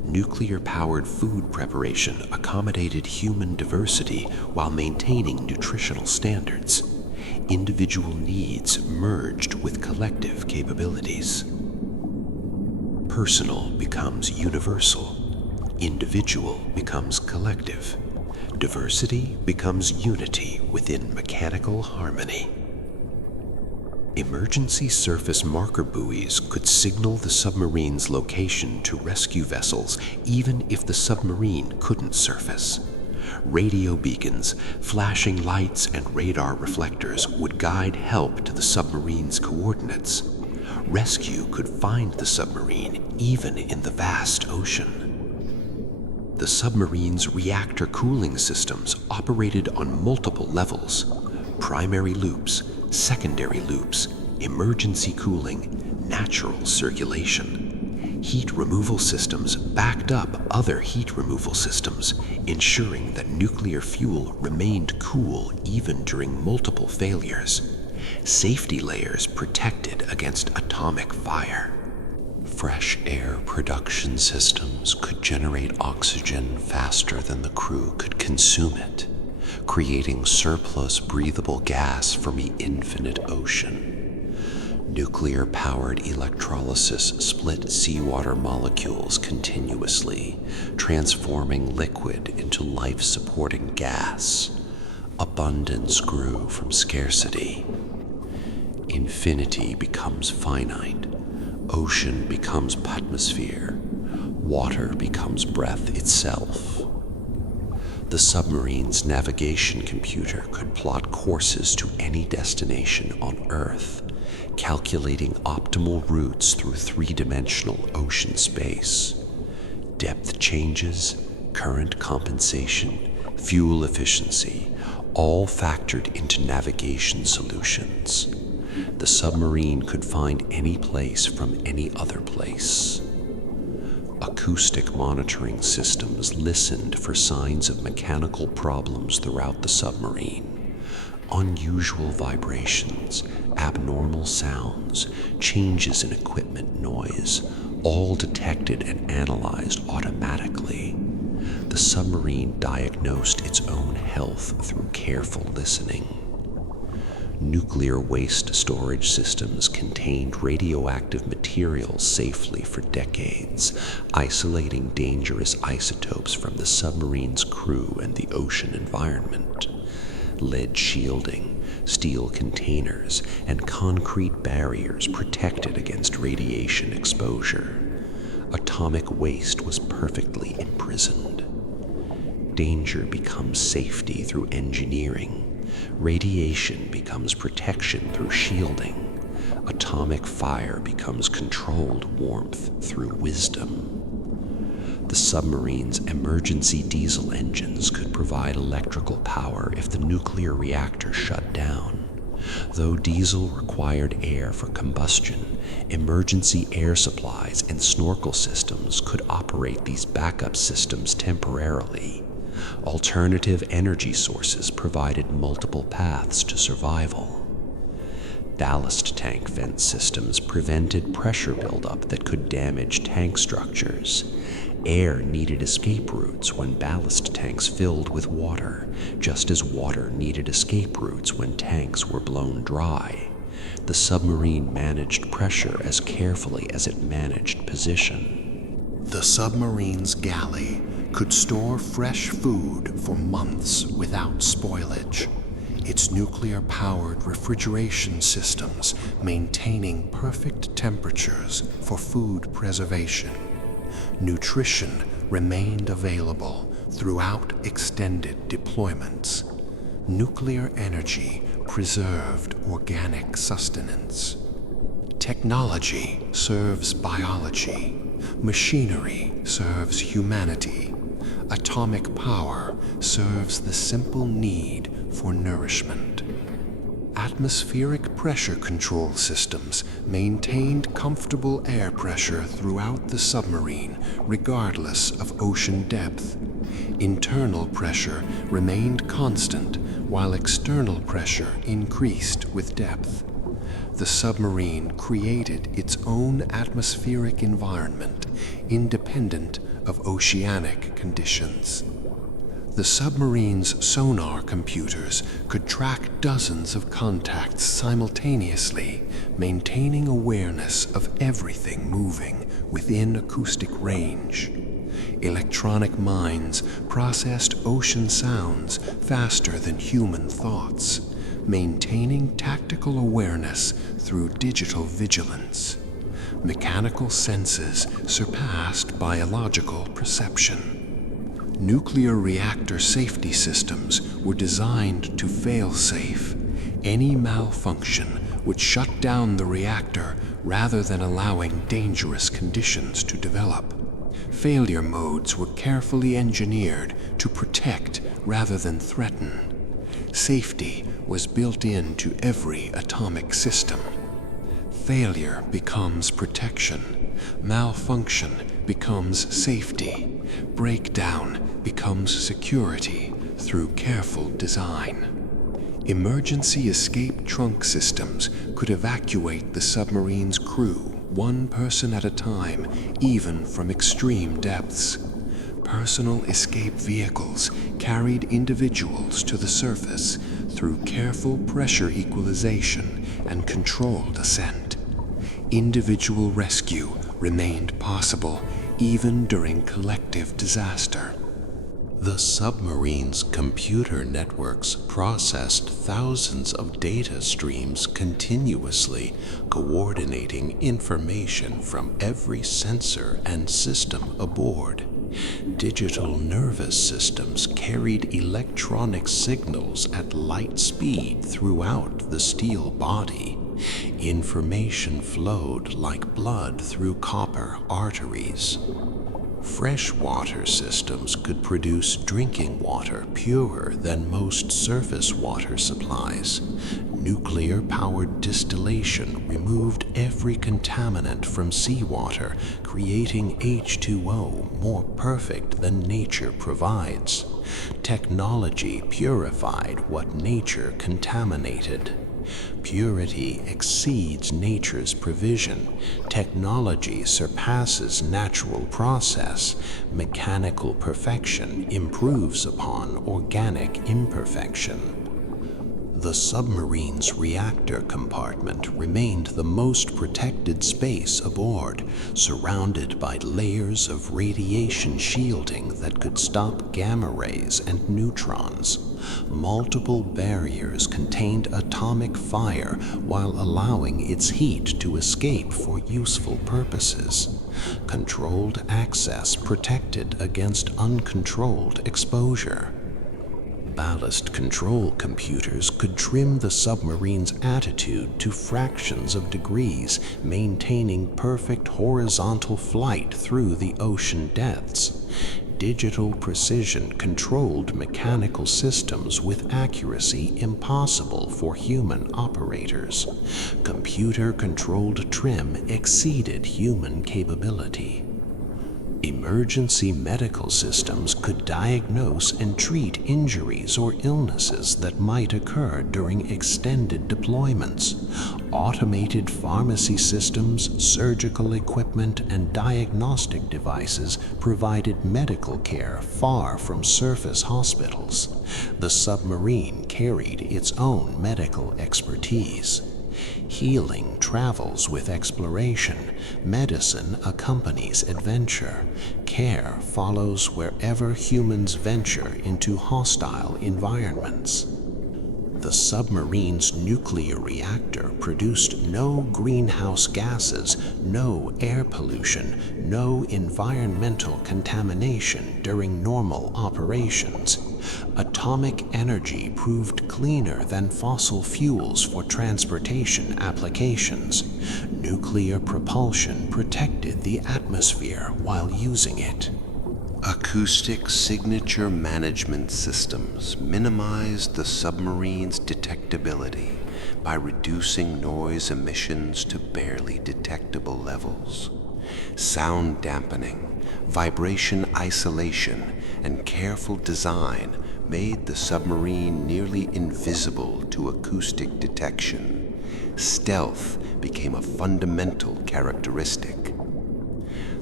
Nuclear-powered food preparation accommodated human diversity while maintaining nutritional standards. Individual needs merged with collective capabilities. Personal becomes universal. Individual becomes collective. Diversity becomes unity within mechanical harmony. Emergency surface marker buoys could signal the submarine's location to rescue vessels even if the submarine couldn't surface. Radio beacons, flashing lights, and radar reflectors would guide help to the submarine's coordinates. Rescue could find the submarine even in the vast ocean. The submarine's reactor cooling systems operated on multiple levels: primary loops, secondary loops, emergency cooling, natural circulation. Heat removal systems backed up other heat removal systems, ensuring that nuclear fuel remained cool even during multiple failures. Safety layers protected against atomic fire. Fresh air production systems could generate oxygen faster than the crew could consume it, creating surplus breathable gas from the infinite ocean. Nuclear-powered electrolysis split seawater molecules continuously, transforming liquid into life-supporting gas. Abundance grew from scarcity. Infinity becomes finite. Ocean becomes atmosphere. Water becomes breath itself. The submarine's navigation computer could plot courses to any destination on Earth, calculating optimal routes through three-dimensional ocean space. Depth changes, current compensation, fuel efficiency, all factored into navigation solutions. The submarine could find any place from any other place. Acoustic monitoring systems listened for signs of mechanical problems throughout the submarine. Unusual vibrations, abnormal sounds, changes in equipment noise, all detected and analyzed automatically. The submarine diagnosed its own health through careful listening. Nuclear waste storage systems contained radioactive materials safely for decades, isolating dangerous isotopes from the submarine's crew and the ocean environment. Lead shielding, steel containers, and concrete barriers protected against radiation exposure. Atomic waste was perfectly imprisoned. Danger becomes safety through engineering. Radiation becomes protection through shielding. Atomic fire becomes controlled warmth through wisdom. The submarine's emergency diesel engines could provide electrical power if the nuclear reactor shut down. Though diesel required air for combustion, emergency air supplies and snorkel systems could operate these backup systems temporarily. Alternative energy sources provided multiple paths to survival. Ballast tank vent systems prevented pressure buildup that could damage tank structures. Air needed escape routes when ballast tanks filled with water, just as water needed escape routes when tanks were blown dry. The submarine managed pressure as carefully as it managed position. The submarine's galley could store fresh food for months without spoilage. Its nuclear-powered refrigeration systems maintaining perfect temperatures for food preservation. Nutrition remained available throughout extended deployments. Nuclear energy preserved organic sustenance. Technology serves biology. Machinery serves humanity. Atomic power serves the simple need for nourishment. Atmospheric pressure control systems maintained comfortable air pressure throughout the submarine, regardless of ocean depth. Internal pressure remained constant, while external pressure increased with depth. The submarine created its own atmospheric environment, independent of oceanic conditions. The submarine's sonar computers could track dozens of contacts simultaneously, maintaining awareness of everything moving within acoustic range. Electronic minds processed ocean sounds faster than human thoughts, maintaining tactical awareness through digital vigilance. Mechanical senses surpassed biological perception. Nuclear reactor safety systems were designed to fail safe. Any malfunction would shut down the reactor rather than allowing dangerous conditions to develop. Failure modes were carefully engineered to protect rather than threaten. Safety was built into every atomic system. Failure becomes protection. Malfunction becomes safety. Breakdown becomes security through careful design. Emergency escape trunk systems could evacuate the submarine's crew, one person at a time, even from extreme depths. Personal escape vehicles carried individuals to the surface through careful pressure equalization and controlled ascent. Individual rescue remained possible even during collective disaster. The submarine's computer networks processed thousands of data streams continuously, coordinating information from every sensor and system aboard. Digital nervous systems carried electronic signals at light speed throughout the steel body. Information flowed like blood through copper arteries. Freshwater systems could produce drinking water purer than most surface water supplies. Nuclear-powered distillation removed every contaminant from seawater, creating H2O more perfect than nature provides. Technology purified what nature contaminated. Purity exceeds nature's provision. Technology surpasses natural process. Mechanical perfection improves upon organic imperfection. The submarine's reactor compartment remained the most protected space aboard, surrounded by layers of radiation shielding that could stop gamma rays and neutrons. Multiple barriers contained atomic fire while allowing its heat to escape for useful purposes. Controlled access protected against uncontrolled exposure. Ballast control computers could trim the submarine's attitude to fractions of degrees, maintaining perfect horizontal flight through the ocean depths. Digital precision controlled mechanical systems with accuracy impossible for human operators. Computer-controlled trim exceeded human capability. Emergency medical systems could diagnose and treat injuries or illnesses that might occur during extended deployments. Automated pharmacy systems, surgical equipment, and diagnostic devices provided medical care far from surface hospitals. The submarine carried its own medical expertise. Healing travels with exploration. Medicine accompanies adventure. Care follows wherever humans venture into hostile environments. The submarine's nuclear reactor produced no greenhouse gases, no air pollution, no environmental contamination during normal operations. Atomic energy proved cleaner than fossil fuels for transportation applications. Nuclear propulsion protected the atmosphere while using it. Acoustic signature management systems minimized the submarine's detectability by reducing noise emissions to barely detectable levels. Sound dampening, vibration isolation, and careful design made the submarine nearly invisible to acoustic detection. Stealth became a fundamental characteristic.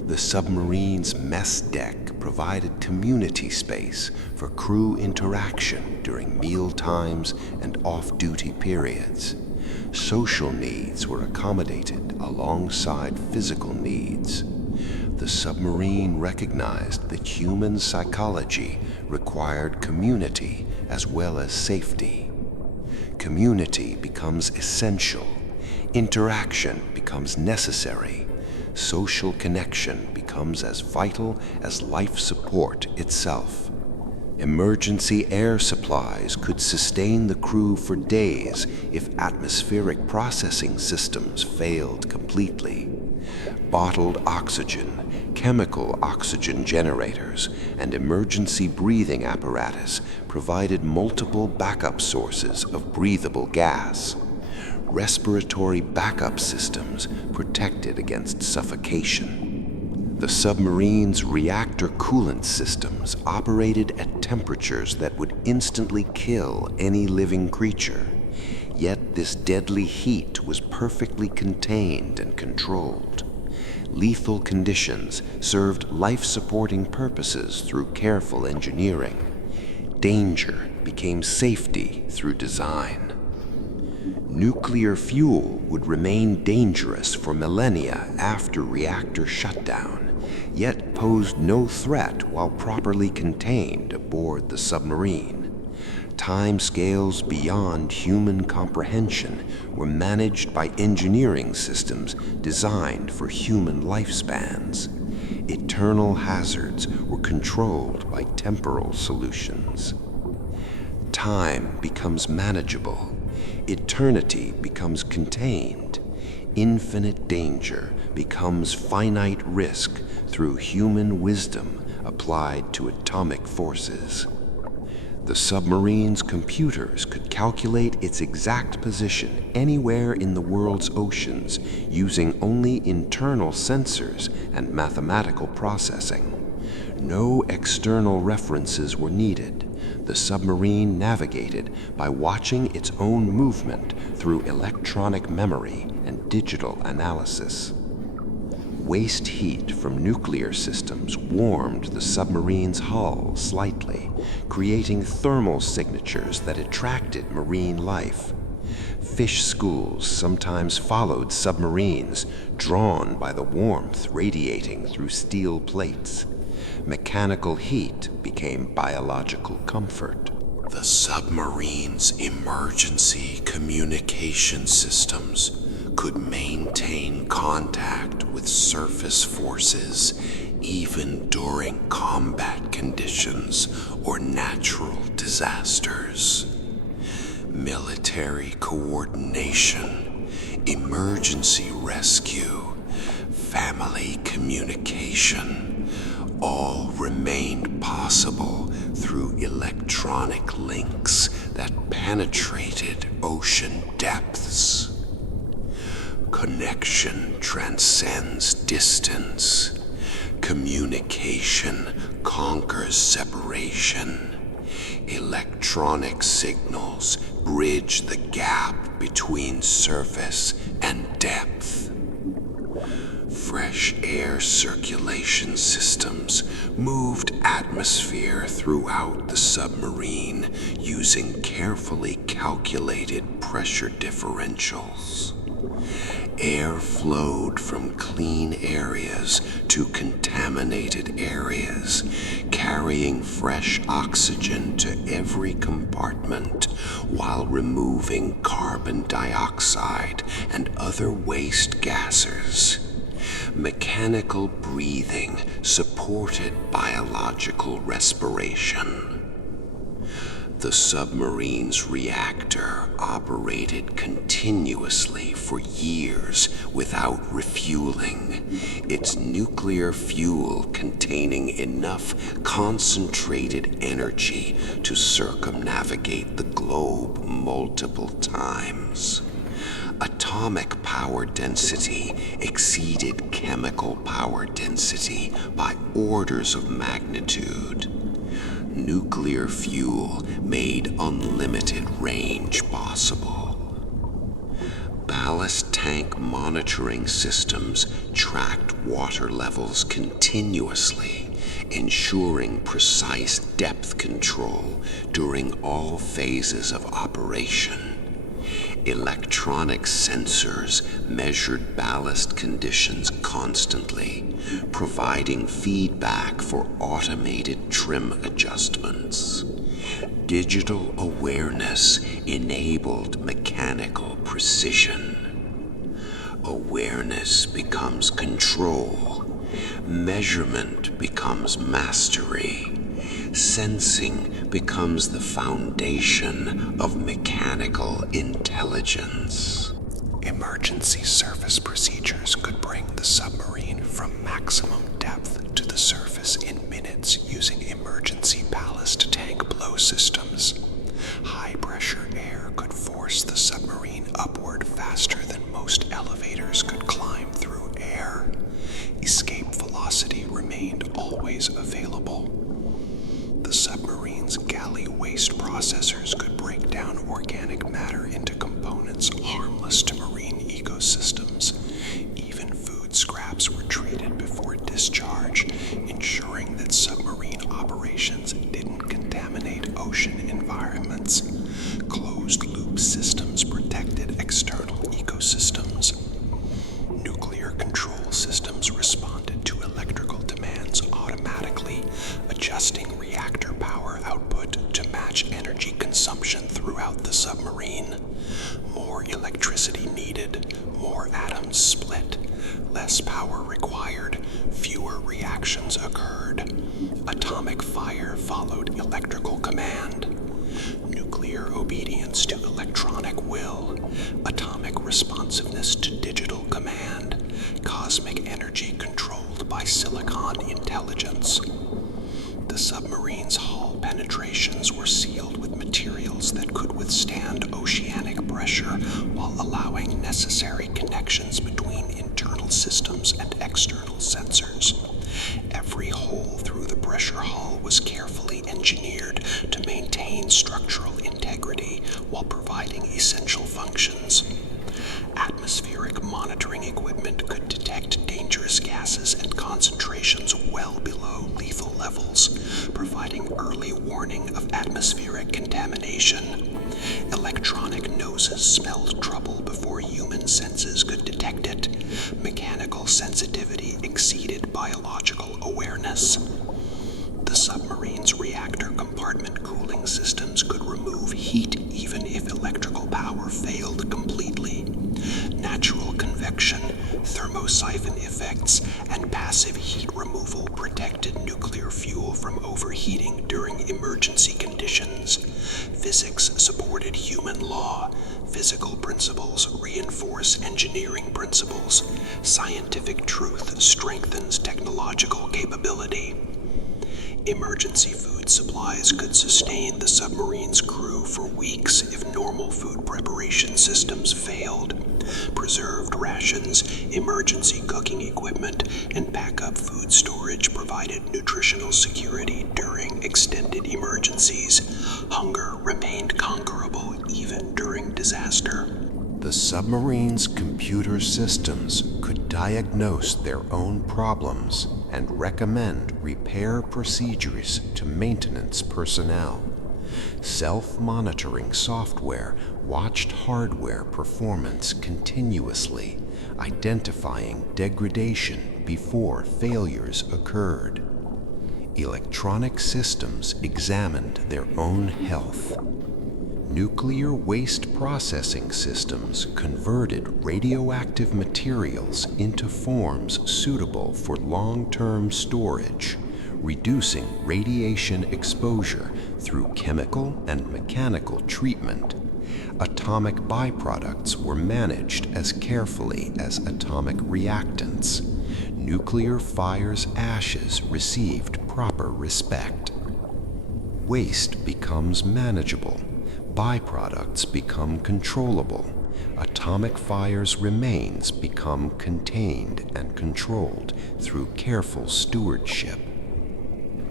The submarine's mess deck provided community space for crew interaction during meal times and off-duty periods. Social needs were accommodated alongside physical needs. The submarine recognized that human psychology required community as well as safety. Community becomes essential. Interaction becomes necessary. Social connection becomes as vital as life support itself. Emergency air supplies could sustain the crew for days if atmospheric processing systems failed completely. Bottled oxygen, chemical oxygen generators, and emergency breathing apparatus provided multiple backup sources of breathable gas. Respiratory backup systems protected against suffocation. The submarine's reactor coolant systems operated at temperatures that would instantly kill any living creature. Yet this deadly heat was perfectly contained and controlled. Lethal conditions served life-supporting purposes through careful engineering. Danger became safety through design. Nuclear fuel would remain dangerous for millennia after reactor shutdown, yet posed no threat while properly contained aboard the submarine. Timescales beyond human comprehension were managed by engineering systems designed for human lifespans. Eternal hazards were controlled by temporal solutions. Time becomes manageable. Eternity becomes contained. Infinite danger becomes finite risk through human wisdom applied to atomic forces. The submarine's computers could calculate its exact position anywhere in the world's oceans using only internal sensors and mathematical processing. No external references were needed. The submarine navigated by watching its own movement through electronic memory and digital analysis. Waste heat from nuclear systems warmed the submarine's hull slightly, creating thermal signatures that attracted marine life. Fish schools sometimes followed submarines, drawn by the warmth radiating through steel plates. Mechanical heat became biological comfort. The submarine's emergency communication systems could maintain contact with surface forces even during combat conditions or natural disasters. Military coordination, emergency rescue, family communication, all remained possible through electronic links that penetrated ocean depths. Connection transcends distance. Communication conquers separation. Electronic signals bridge the gap between surface and depth. Fresh air circulation systems moved atmosphere throughout the submarine using carefully calculated pressure differentials. Air flowed from clean areas to contaminated areas, carrying fresh oxygen to every compartment while removing carbon dioxide and other waste gases. Mechanical breathing supported biological respiration. The submarine's reactor operated continuously for years without refueling, its nuclear fuel containing enough concentrated energy to circumnavigate the globe multiple times. Atomic power density exceeded chemical power density by orders of magnitude. Nuclear fuel made unlimited range possible. Ballast tank monitoring systems tracked water levels continuously, ensuring precise depth control during all phases of operation. Electronic sensors measured ballast conditions constantly, providing feedback for automated trim adjustments. Digital awareness enabled mechanical precision. Awareness becomes control. Measurement becomes mastery. Sensing becomes the foundation of mechanical intelligence. Emergency surface procedures could bring the submarine from maximum depth to the surface in minutes using emergency ballast tank blow systems. High-pressure air could force the submarine upward faster than most elevators could climb through air. Escape velocity remained always available. The submarine's galley waste processors could break down organic matter into components harmless to marine ecosystems. Even food scraps were treated before discharge, ensuring that submarine operations didn't contaminate ocean environments. Closed-loop systems protected external ecosystems. Nuclear control systems responded to electrical demands automatically, adjusting reactor power output to match energy consumption throughout the submarine. More electricity needed, more atoms split, less power required, fewer reactions occurred. Atomic fire followed electrical command. Nuclear obedience to electronic will, atomic responsiveness to digital command, cosmic energy controlled by silicon intelligence. The submarine's hull penetrations were sealed with materials that could withstand oceanic pressure while allowing necessary connections between internal systems and external sensors. Every hole through the pressure hull was carefully engineered to maintain structural integrity while providing essential functions. Atmospheric monitoring equipment could detect dangerous gases and concentrations well below lethal levels, providing early warning of atmospheric contamination. Electronic noses smelled trouble before human senses could detect it. Mechanical sensitivity exceeded biological awareness. The submarine's reactor compartment cooling systems could remove heat even if electrical power failed completely. Natural convection, thermosiphon effects, and passive heat removal protected nuclear fuel from overheating during emergency conditions. Physics supported human law. Physical principles reinforce engineering principles. Scientific truth strengthens technological capability. Emergency food supplies could sustain the submarine's crew for weeks if normal food preparation systems failed. Preserved rations, emergency cooking equipment, and backup food storage provided nutritional security during extended emergencies. Hunger remained conquerable even during disaster. The submarine's computer systems could diagnose their own problems and recommend repair procedures to maintenance personnel. Self-monitoring software watched hardware performance continuously, identifying degradation before failures occurred. Electronic systems examined their own health. Nuclear waste processing systems converted radioactive materials into forms suitable for long-term storage, reducing radiation exposure through chemical and mechanical treatment. Atomic byproducts were managed as carefully as atomic reactants. Nuclear fire's ashes received proper respect. Waste becomes manageable. Byproducts become controllable. Atomic fire's remains become contained and controlled through careful stewardship.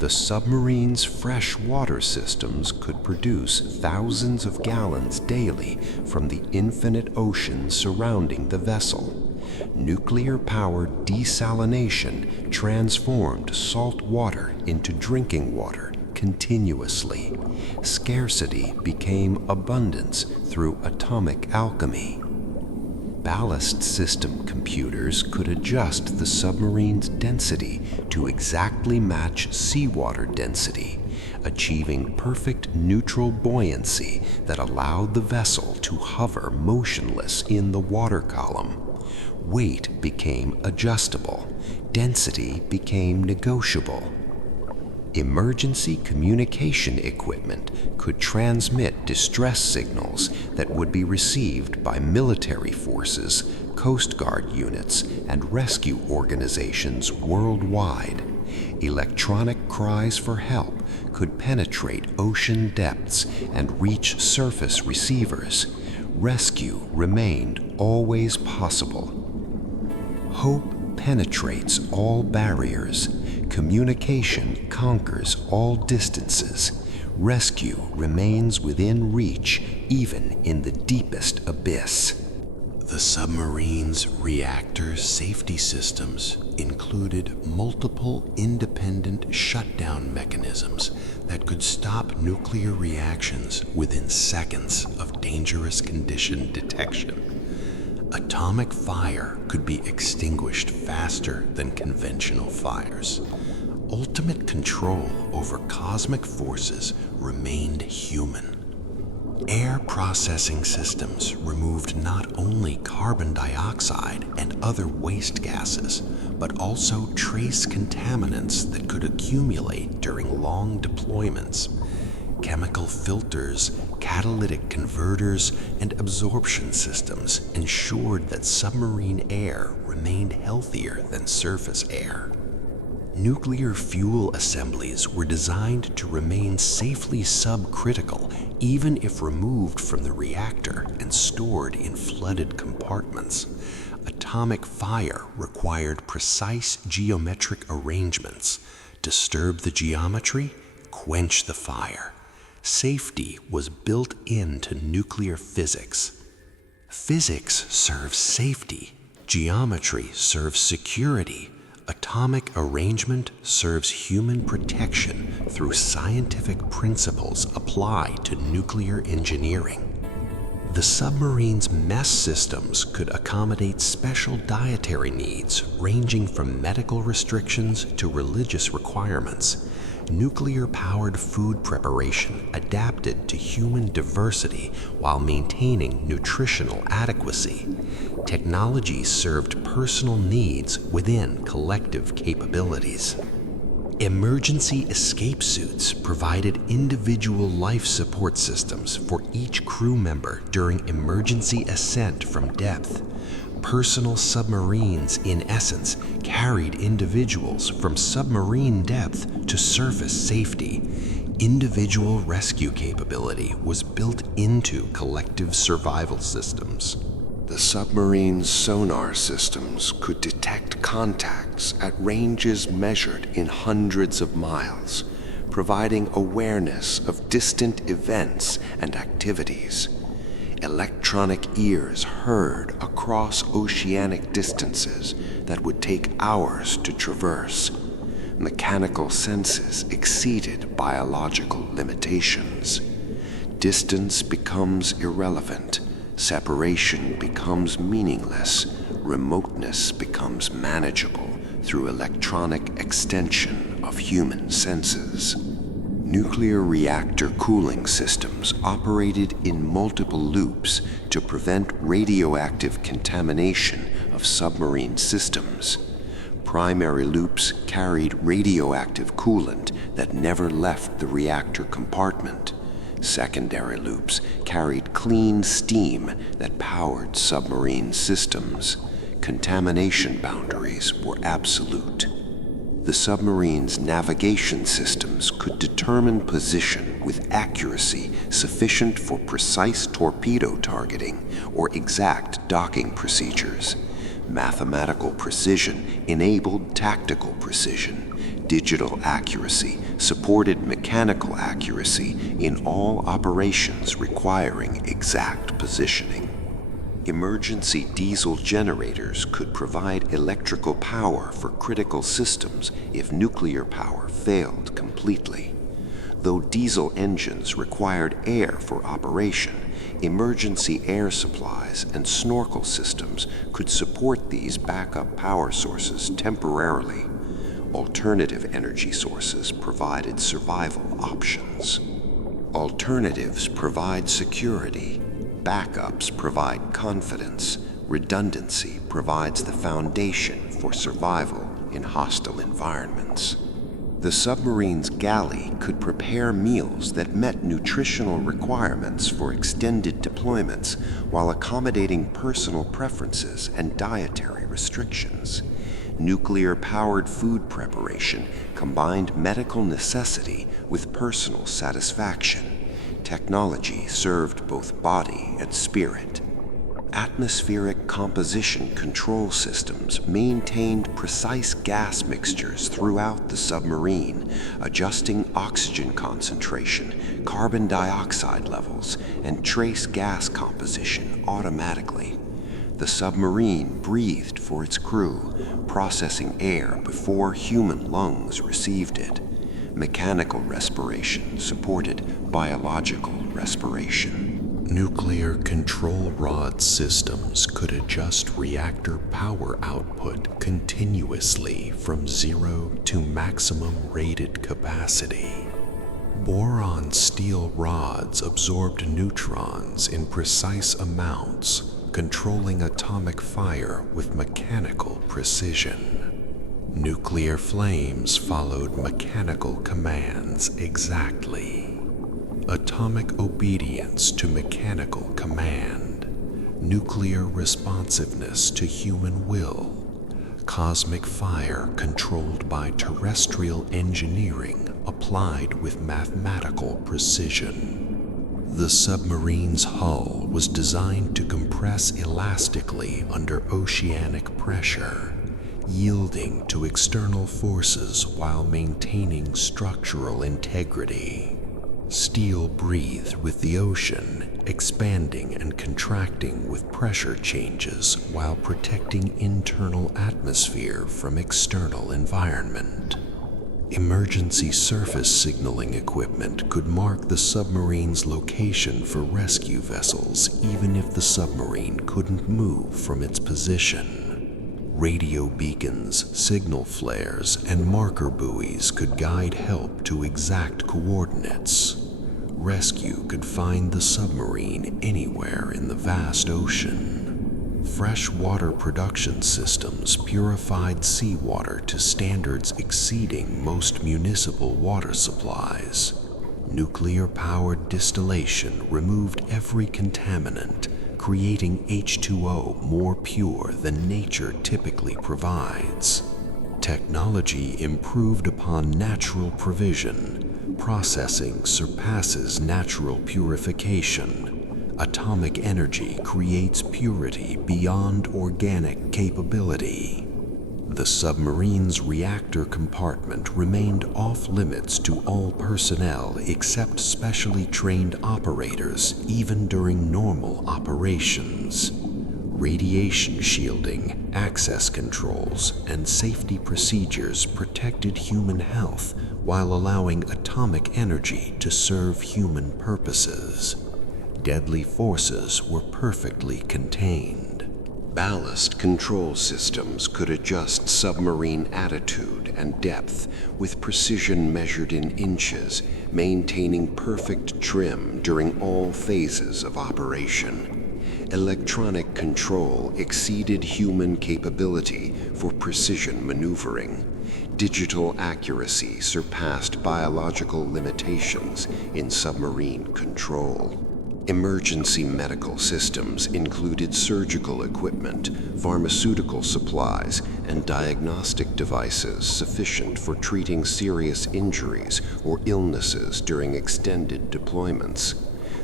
The submarine's fresh water systems could produce thousands of gallons daily from the infinite ocean surrounding the vessel. Nuclear-powered desalination transformed salt water into drinking water continuously. Scarcity became abundance through atomic alchemy. Ballast system computers could adjust the submarine's density to exactly match seawater density, achieving perfect neutral buoyancy that allowed the vessel to hover motionless in the water column. Weight became adjustable. Density became negotiable. Emergency communication equipment could transmit distress signals that would be received by military forces, Coast Guard units, and rescue organizations worldwide. Electronic cries for help could penetrate ocean depths and reach surface receivers. Rescue remained always possible. Hope penetrates all barriers. Communication conquers all distances. Rescue remains within reach, even in the deepest abyss. The submarine's reactor safety systems included multiple independent shutdown mechanisms that could stop nuclear reactions within seconds of dangerous condition detection. Atomic fire could be extinguished faster than conventional fires. Ultimate control over cosmic forces remained human. Air processing systems removed not only carbon dioxide and other waste gases, but also trace contaminants that could accumulate during long deployments. Chemical filters, catalytic converters, and absorption systems ensured that submarine air remained healthier than surface air. Nuclear fuel assemblies were designed to remain safely subcritical even if removed from the reactor and stored in flooded compartments. Atomic fire required precise geometric arrangements. Disturb the geometry, quench the fire. Safety was built into nuclear physics. Physics serves safety. Geometry serves security. Atomic arrangement serves human protection through scientific principles applied to nuclear engineering. The submarine's mess systems could accommodate special dietary needs ranging from medical restrictions to religious requirements. Nuclear-powered food preparation adapted to human diversity while maintaining nutritional adequacy. Technology served personal needs within collective capabilities. Emergency escape suits provided individual life support systems for each crew member during emergency ascent from depth. Personal submarines, in essence, carried individuals from submarine depth to surface safety. Individual rescue capability was built into collective survival systems. The submarine's sonar systems could detect contacts at ranges measured in hundreds of miles, providing awareness of distant events and activities. Electronic ears heard across oceanic distances that would take hours to traverse. Mechanical senses exceeded biological limitations. Distance becomes irrelevant. Separation becomes meaningless. Remoteness becomes manageable through electronic extension of human senses. Nuclear reactor cooling systems operated in multiple loops to prevent radioactive contamination of submarine systems. Primary loops carried radioactive coolant that never left the reactor compartment. Secondary loops carried clean steam that powered submarine systems. Contamination boundaries were absolute. The submarine's navigation systems could determine position with accuracy sufficient for precise torpedo targeting or exact docking procedures. Mathematical precision enabled tactical precision. Digital accuracy supported mechanical accuracy in all operations requiring exact positioning. Emergency diesel generators could provide electrical power for critical systems if nuclear power failed completely. Though diesel engines required air for operation, emergency air supplies and snorkel systems could support these backup power sources temporarily. Alternative energy sources provided survival options. Alternatives provide security. Backups provide confidence. Redundancy provides the foundation for survival in hostile environments. The submarine's galley could prepare meals that met nutritional requirements for extended deployments while accommodating personal preferences and dietary restrictions. Nuclear-powered food preparation combined medical necessity with personal satisfaction. Technology served both body and spirit. Atmospheric composition control systems maintained precise gas mixtures throughout the submarine, adjusting oxygen concentration, carbon dioxide levels, and trace gas composition automatically. The submarine breathed for its crew, processing air before human lungs received it. Mechanical respiration supported biological respiration. Nuclear control rod systems could adjust reactor power output continuously from 0 to maximum rated capacity. Boron steel rods absorbed neutrons in precise amounts, controlling atomic fire with mechanical precision. Nuclear flames followed mechanical commands exactly. Atomic obedience to mechanical command. Nuclear responsiveness to human will. Cosmic fire controlled by terrestrial engineering applied with mathematical precision. The submarine's hull was designed to compress elastically under oceanic pressure, yielding to external forces while maintaining structural integrity. Steel breathed with the ocean, expanding and contracting with pressure changes while protecting internal atmosphere from external environment. Emergency surface signaling equipment could mark the submarine's location for rescue vessels even if the submarine couldn't move from its position. Radio beacons, signal flares, and marker buoys could guide help to exact coordinates. Rescue could find the submarine anywhere in the vast ocean. Freshwater production systems purified seawater to standards exceeding most municipal water supplies. Nuclear-powered distillation removed every contaminant, creating H2O more pure than nature typically provides. Technology improved upon natural provision. Processing surpasses natural purification. Atomic energy creates purity beyond organic capability. The submarine's reactor compartment remained off-limits to all personnel except specially trained operators, even during normal operations. Radiation shielding, access controls, and safety procedures protected human health while allowing atomic energy to serve human purposes. Deadly forces were perfectly contained. Ballast control systems could adjust submarine attitude and depth with precision measured in inches, maintaining perfect trim during all phases of operation. Electronic control exceeded human capability for precision maneuvering. Digital accuracy surpassed biological limitations in submarine control. Emergency medical systems included surgical equipment, pharmaceutical supplies, and diagnostic devices sufficient for treating serious injuries or illnesses during extended deployments.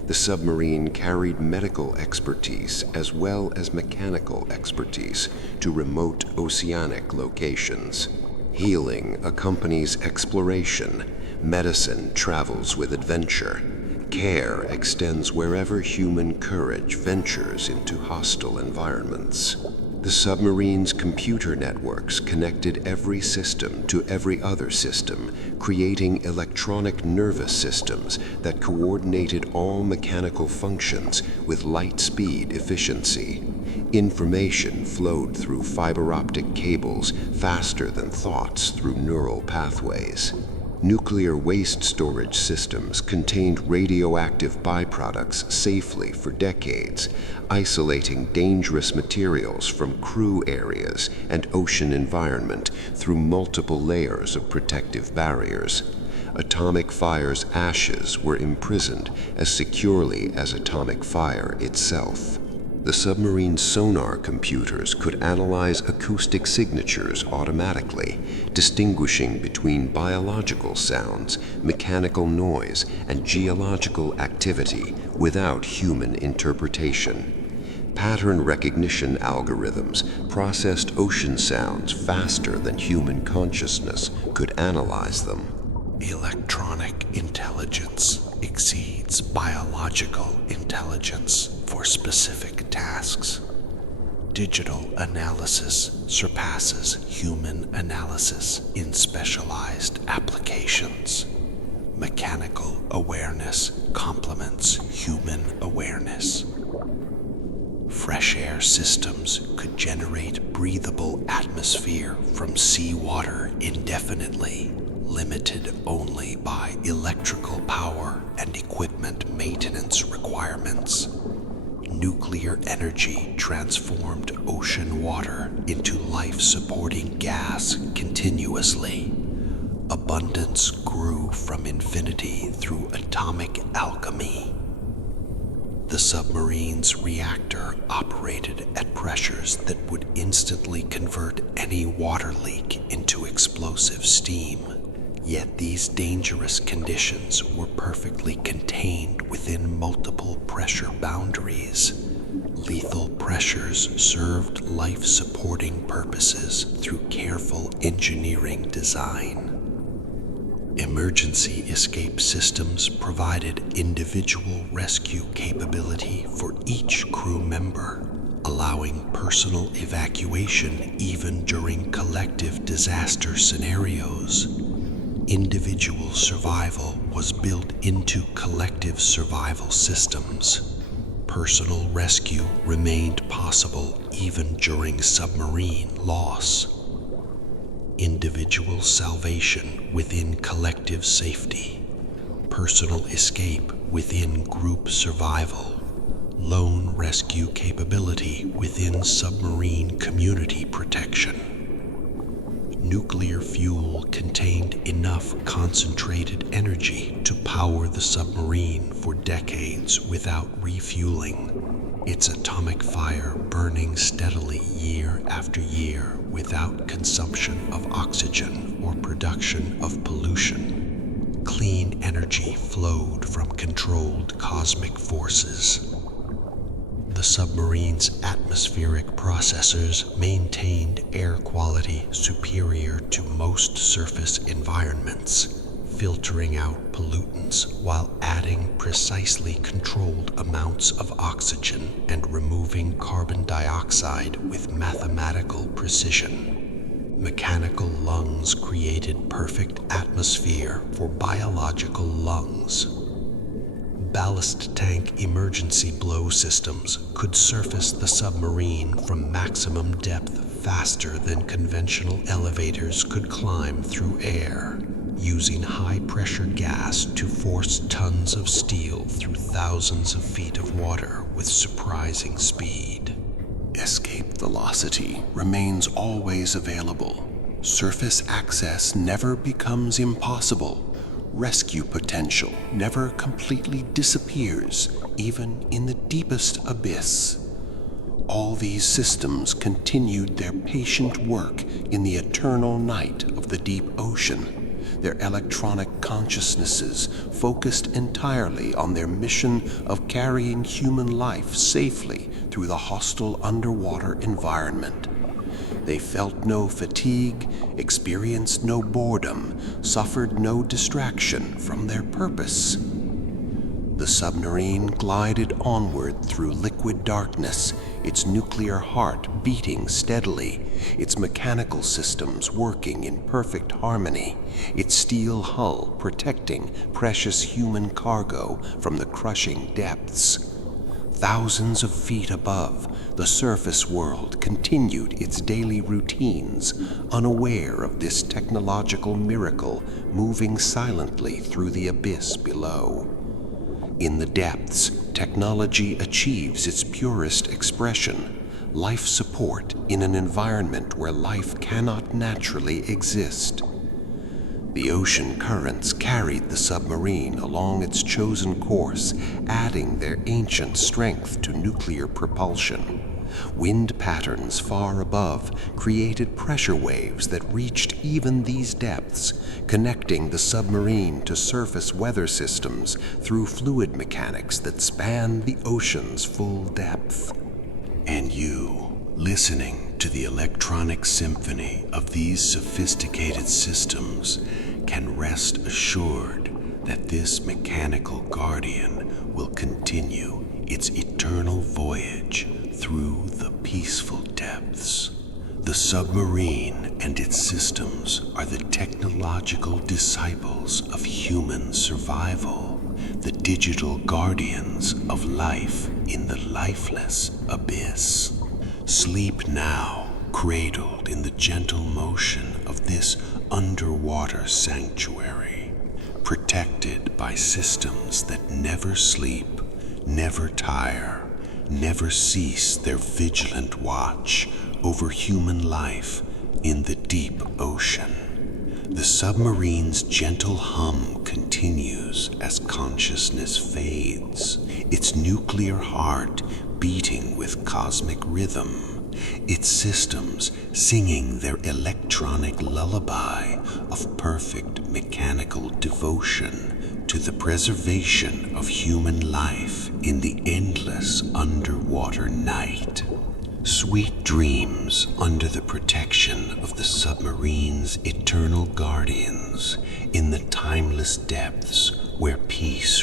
The submarine carried medical expertise as well as mechanical expertise to remote oceanic locations. Healing accompanies exploration. Medicine travels with adventure. Care extends wherever human courage ventures into hostile environments. The submarine's computer networks connected every system to every other system, creating electronic nervous systems that coordinated all mechanical functions with light-speed efficiency. Information flowed through fiber optic cables faster than thoughts through neural pathways. Nuclear waste storage systems contained radioactive byproducts safely for decades, isolating dangerous materials from crew areas and ocean environment through multiple layers of protective barriers. Atomic fire's ashes were imprisoned as securely as atomic fire itself. The submarine's sonar computers could analyze acoustic signatures automatically, distinguishing between biological sounds, mechanical noise, and geological activity without human interpretation. Pattern recognition algorithms processed ocean sounds faster than human consciousness could analyze them. Electronic intelligence exceeds biological intelligence for specific tasks. Digital analysis surpasses human analysis in specialized applications. Mechanical awareness complements human awareness. Fresh air systems could generate breathable atmosphere from seawater indefinitely, limited only by electrical power and equipment maintenance requirements. Nuclear energy transformed ocean water into life-supporting gas continuously. Abundance grew from infinity through atomic alchemy. The submarine's reactor operated at pressures that would instantly convert any water leak into explosive steam. Yet these dangerous conditions were perfectly contained within multiple pressure boundaries. Lethal pressures served life-supporting purposes through careful engineering design. Emergency escape systems provided individual rescue capability for each crew member, allowing personal evacuation even during collective disaster scenarios. Individual survival was built into collective survival systems. Personal rescue remained possible even during submarine loss. Individual salvation within collective safety. Personal escape within group survival. Lone rescue capability within submarine community protection. Nuclear fuel contained enough concentrated energy to power the submarine for decades without refueling, its atomic fire burning steadily year after year without consumption of oxygen or production of pollution. Clean energy flowed from controlled cosmic forces. The submarine's atmospheric processors maintained air quality superior to most surface environments, filtering out pollutants while adding precisely controlled amounts of oxygen and removing carbon dioxide with mathematical precision. Mechanical lungs created perfect atmosphere for biological lungs. Ballast tank emergency blow systems could surface the submarine from maximum depth faster than conventional elevators could climb through air, using high-pressure gas to force tons of steel through thousands of feet of water with surprising speed. Escape velocity remains always available. Surface access never becomes impossible. Rescue potential never completely disappears, even in the deepest abyss. All these systems continued their patient work in the eternal night of the deep ocean, their electronic consciousnesses focused entirely on their mission of carrying human life safely through the hostile underwater environment. They felt no fatigue, experienced no boredom, suffered no distraction from their purpose. The submarine glided onward through liquid darkness, its nuclear heart beating steadily, its mechanical systems working in perfect harmony, its steel hull protecting precious human cargo from the crushing depths. Thousands of feet above, the surface world continued its daily routines, unaware of this technological miracle moving silently through the abyss below. In the depths, technology achieves its purest expression, life support in an environment where life cannot naturally exist. The ocean currents carried the submarine along its chosen course, adding their ancient strength to nuclear propulsion. Wind patterns far above created pressure waves that reached even these depths, connecting the submarine to surface weather systems through fluid mechanics that span the ocean's full depth. And you, listening to the electronic symphony of these sophisticated systems, can rest assured that this mechanical guardian will continue its eternal voyage through the peaceful depths. The submarine and its systems are the technological disciples of human survival, the digital guardians of life in the lifeless abyss. Sleep now, cradled in the gentle motion of this underwater sanctuary, protected by systems that never sleep, never tire, never cease their vigilant watch over human life in the deep ocean. The submarine's gentle hum continues as consciousness fades, its nuclear heart beating with cosmic rhythm, its systems singing their electronic lullaby of perfect mechanical devotion to the preservation of human life in the endless underwater night. Sweet dreams under the protection of the submarine's eternal guardians in the timeless depths where peace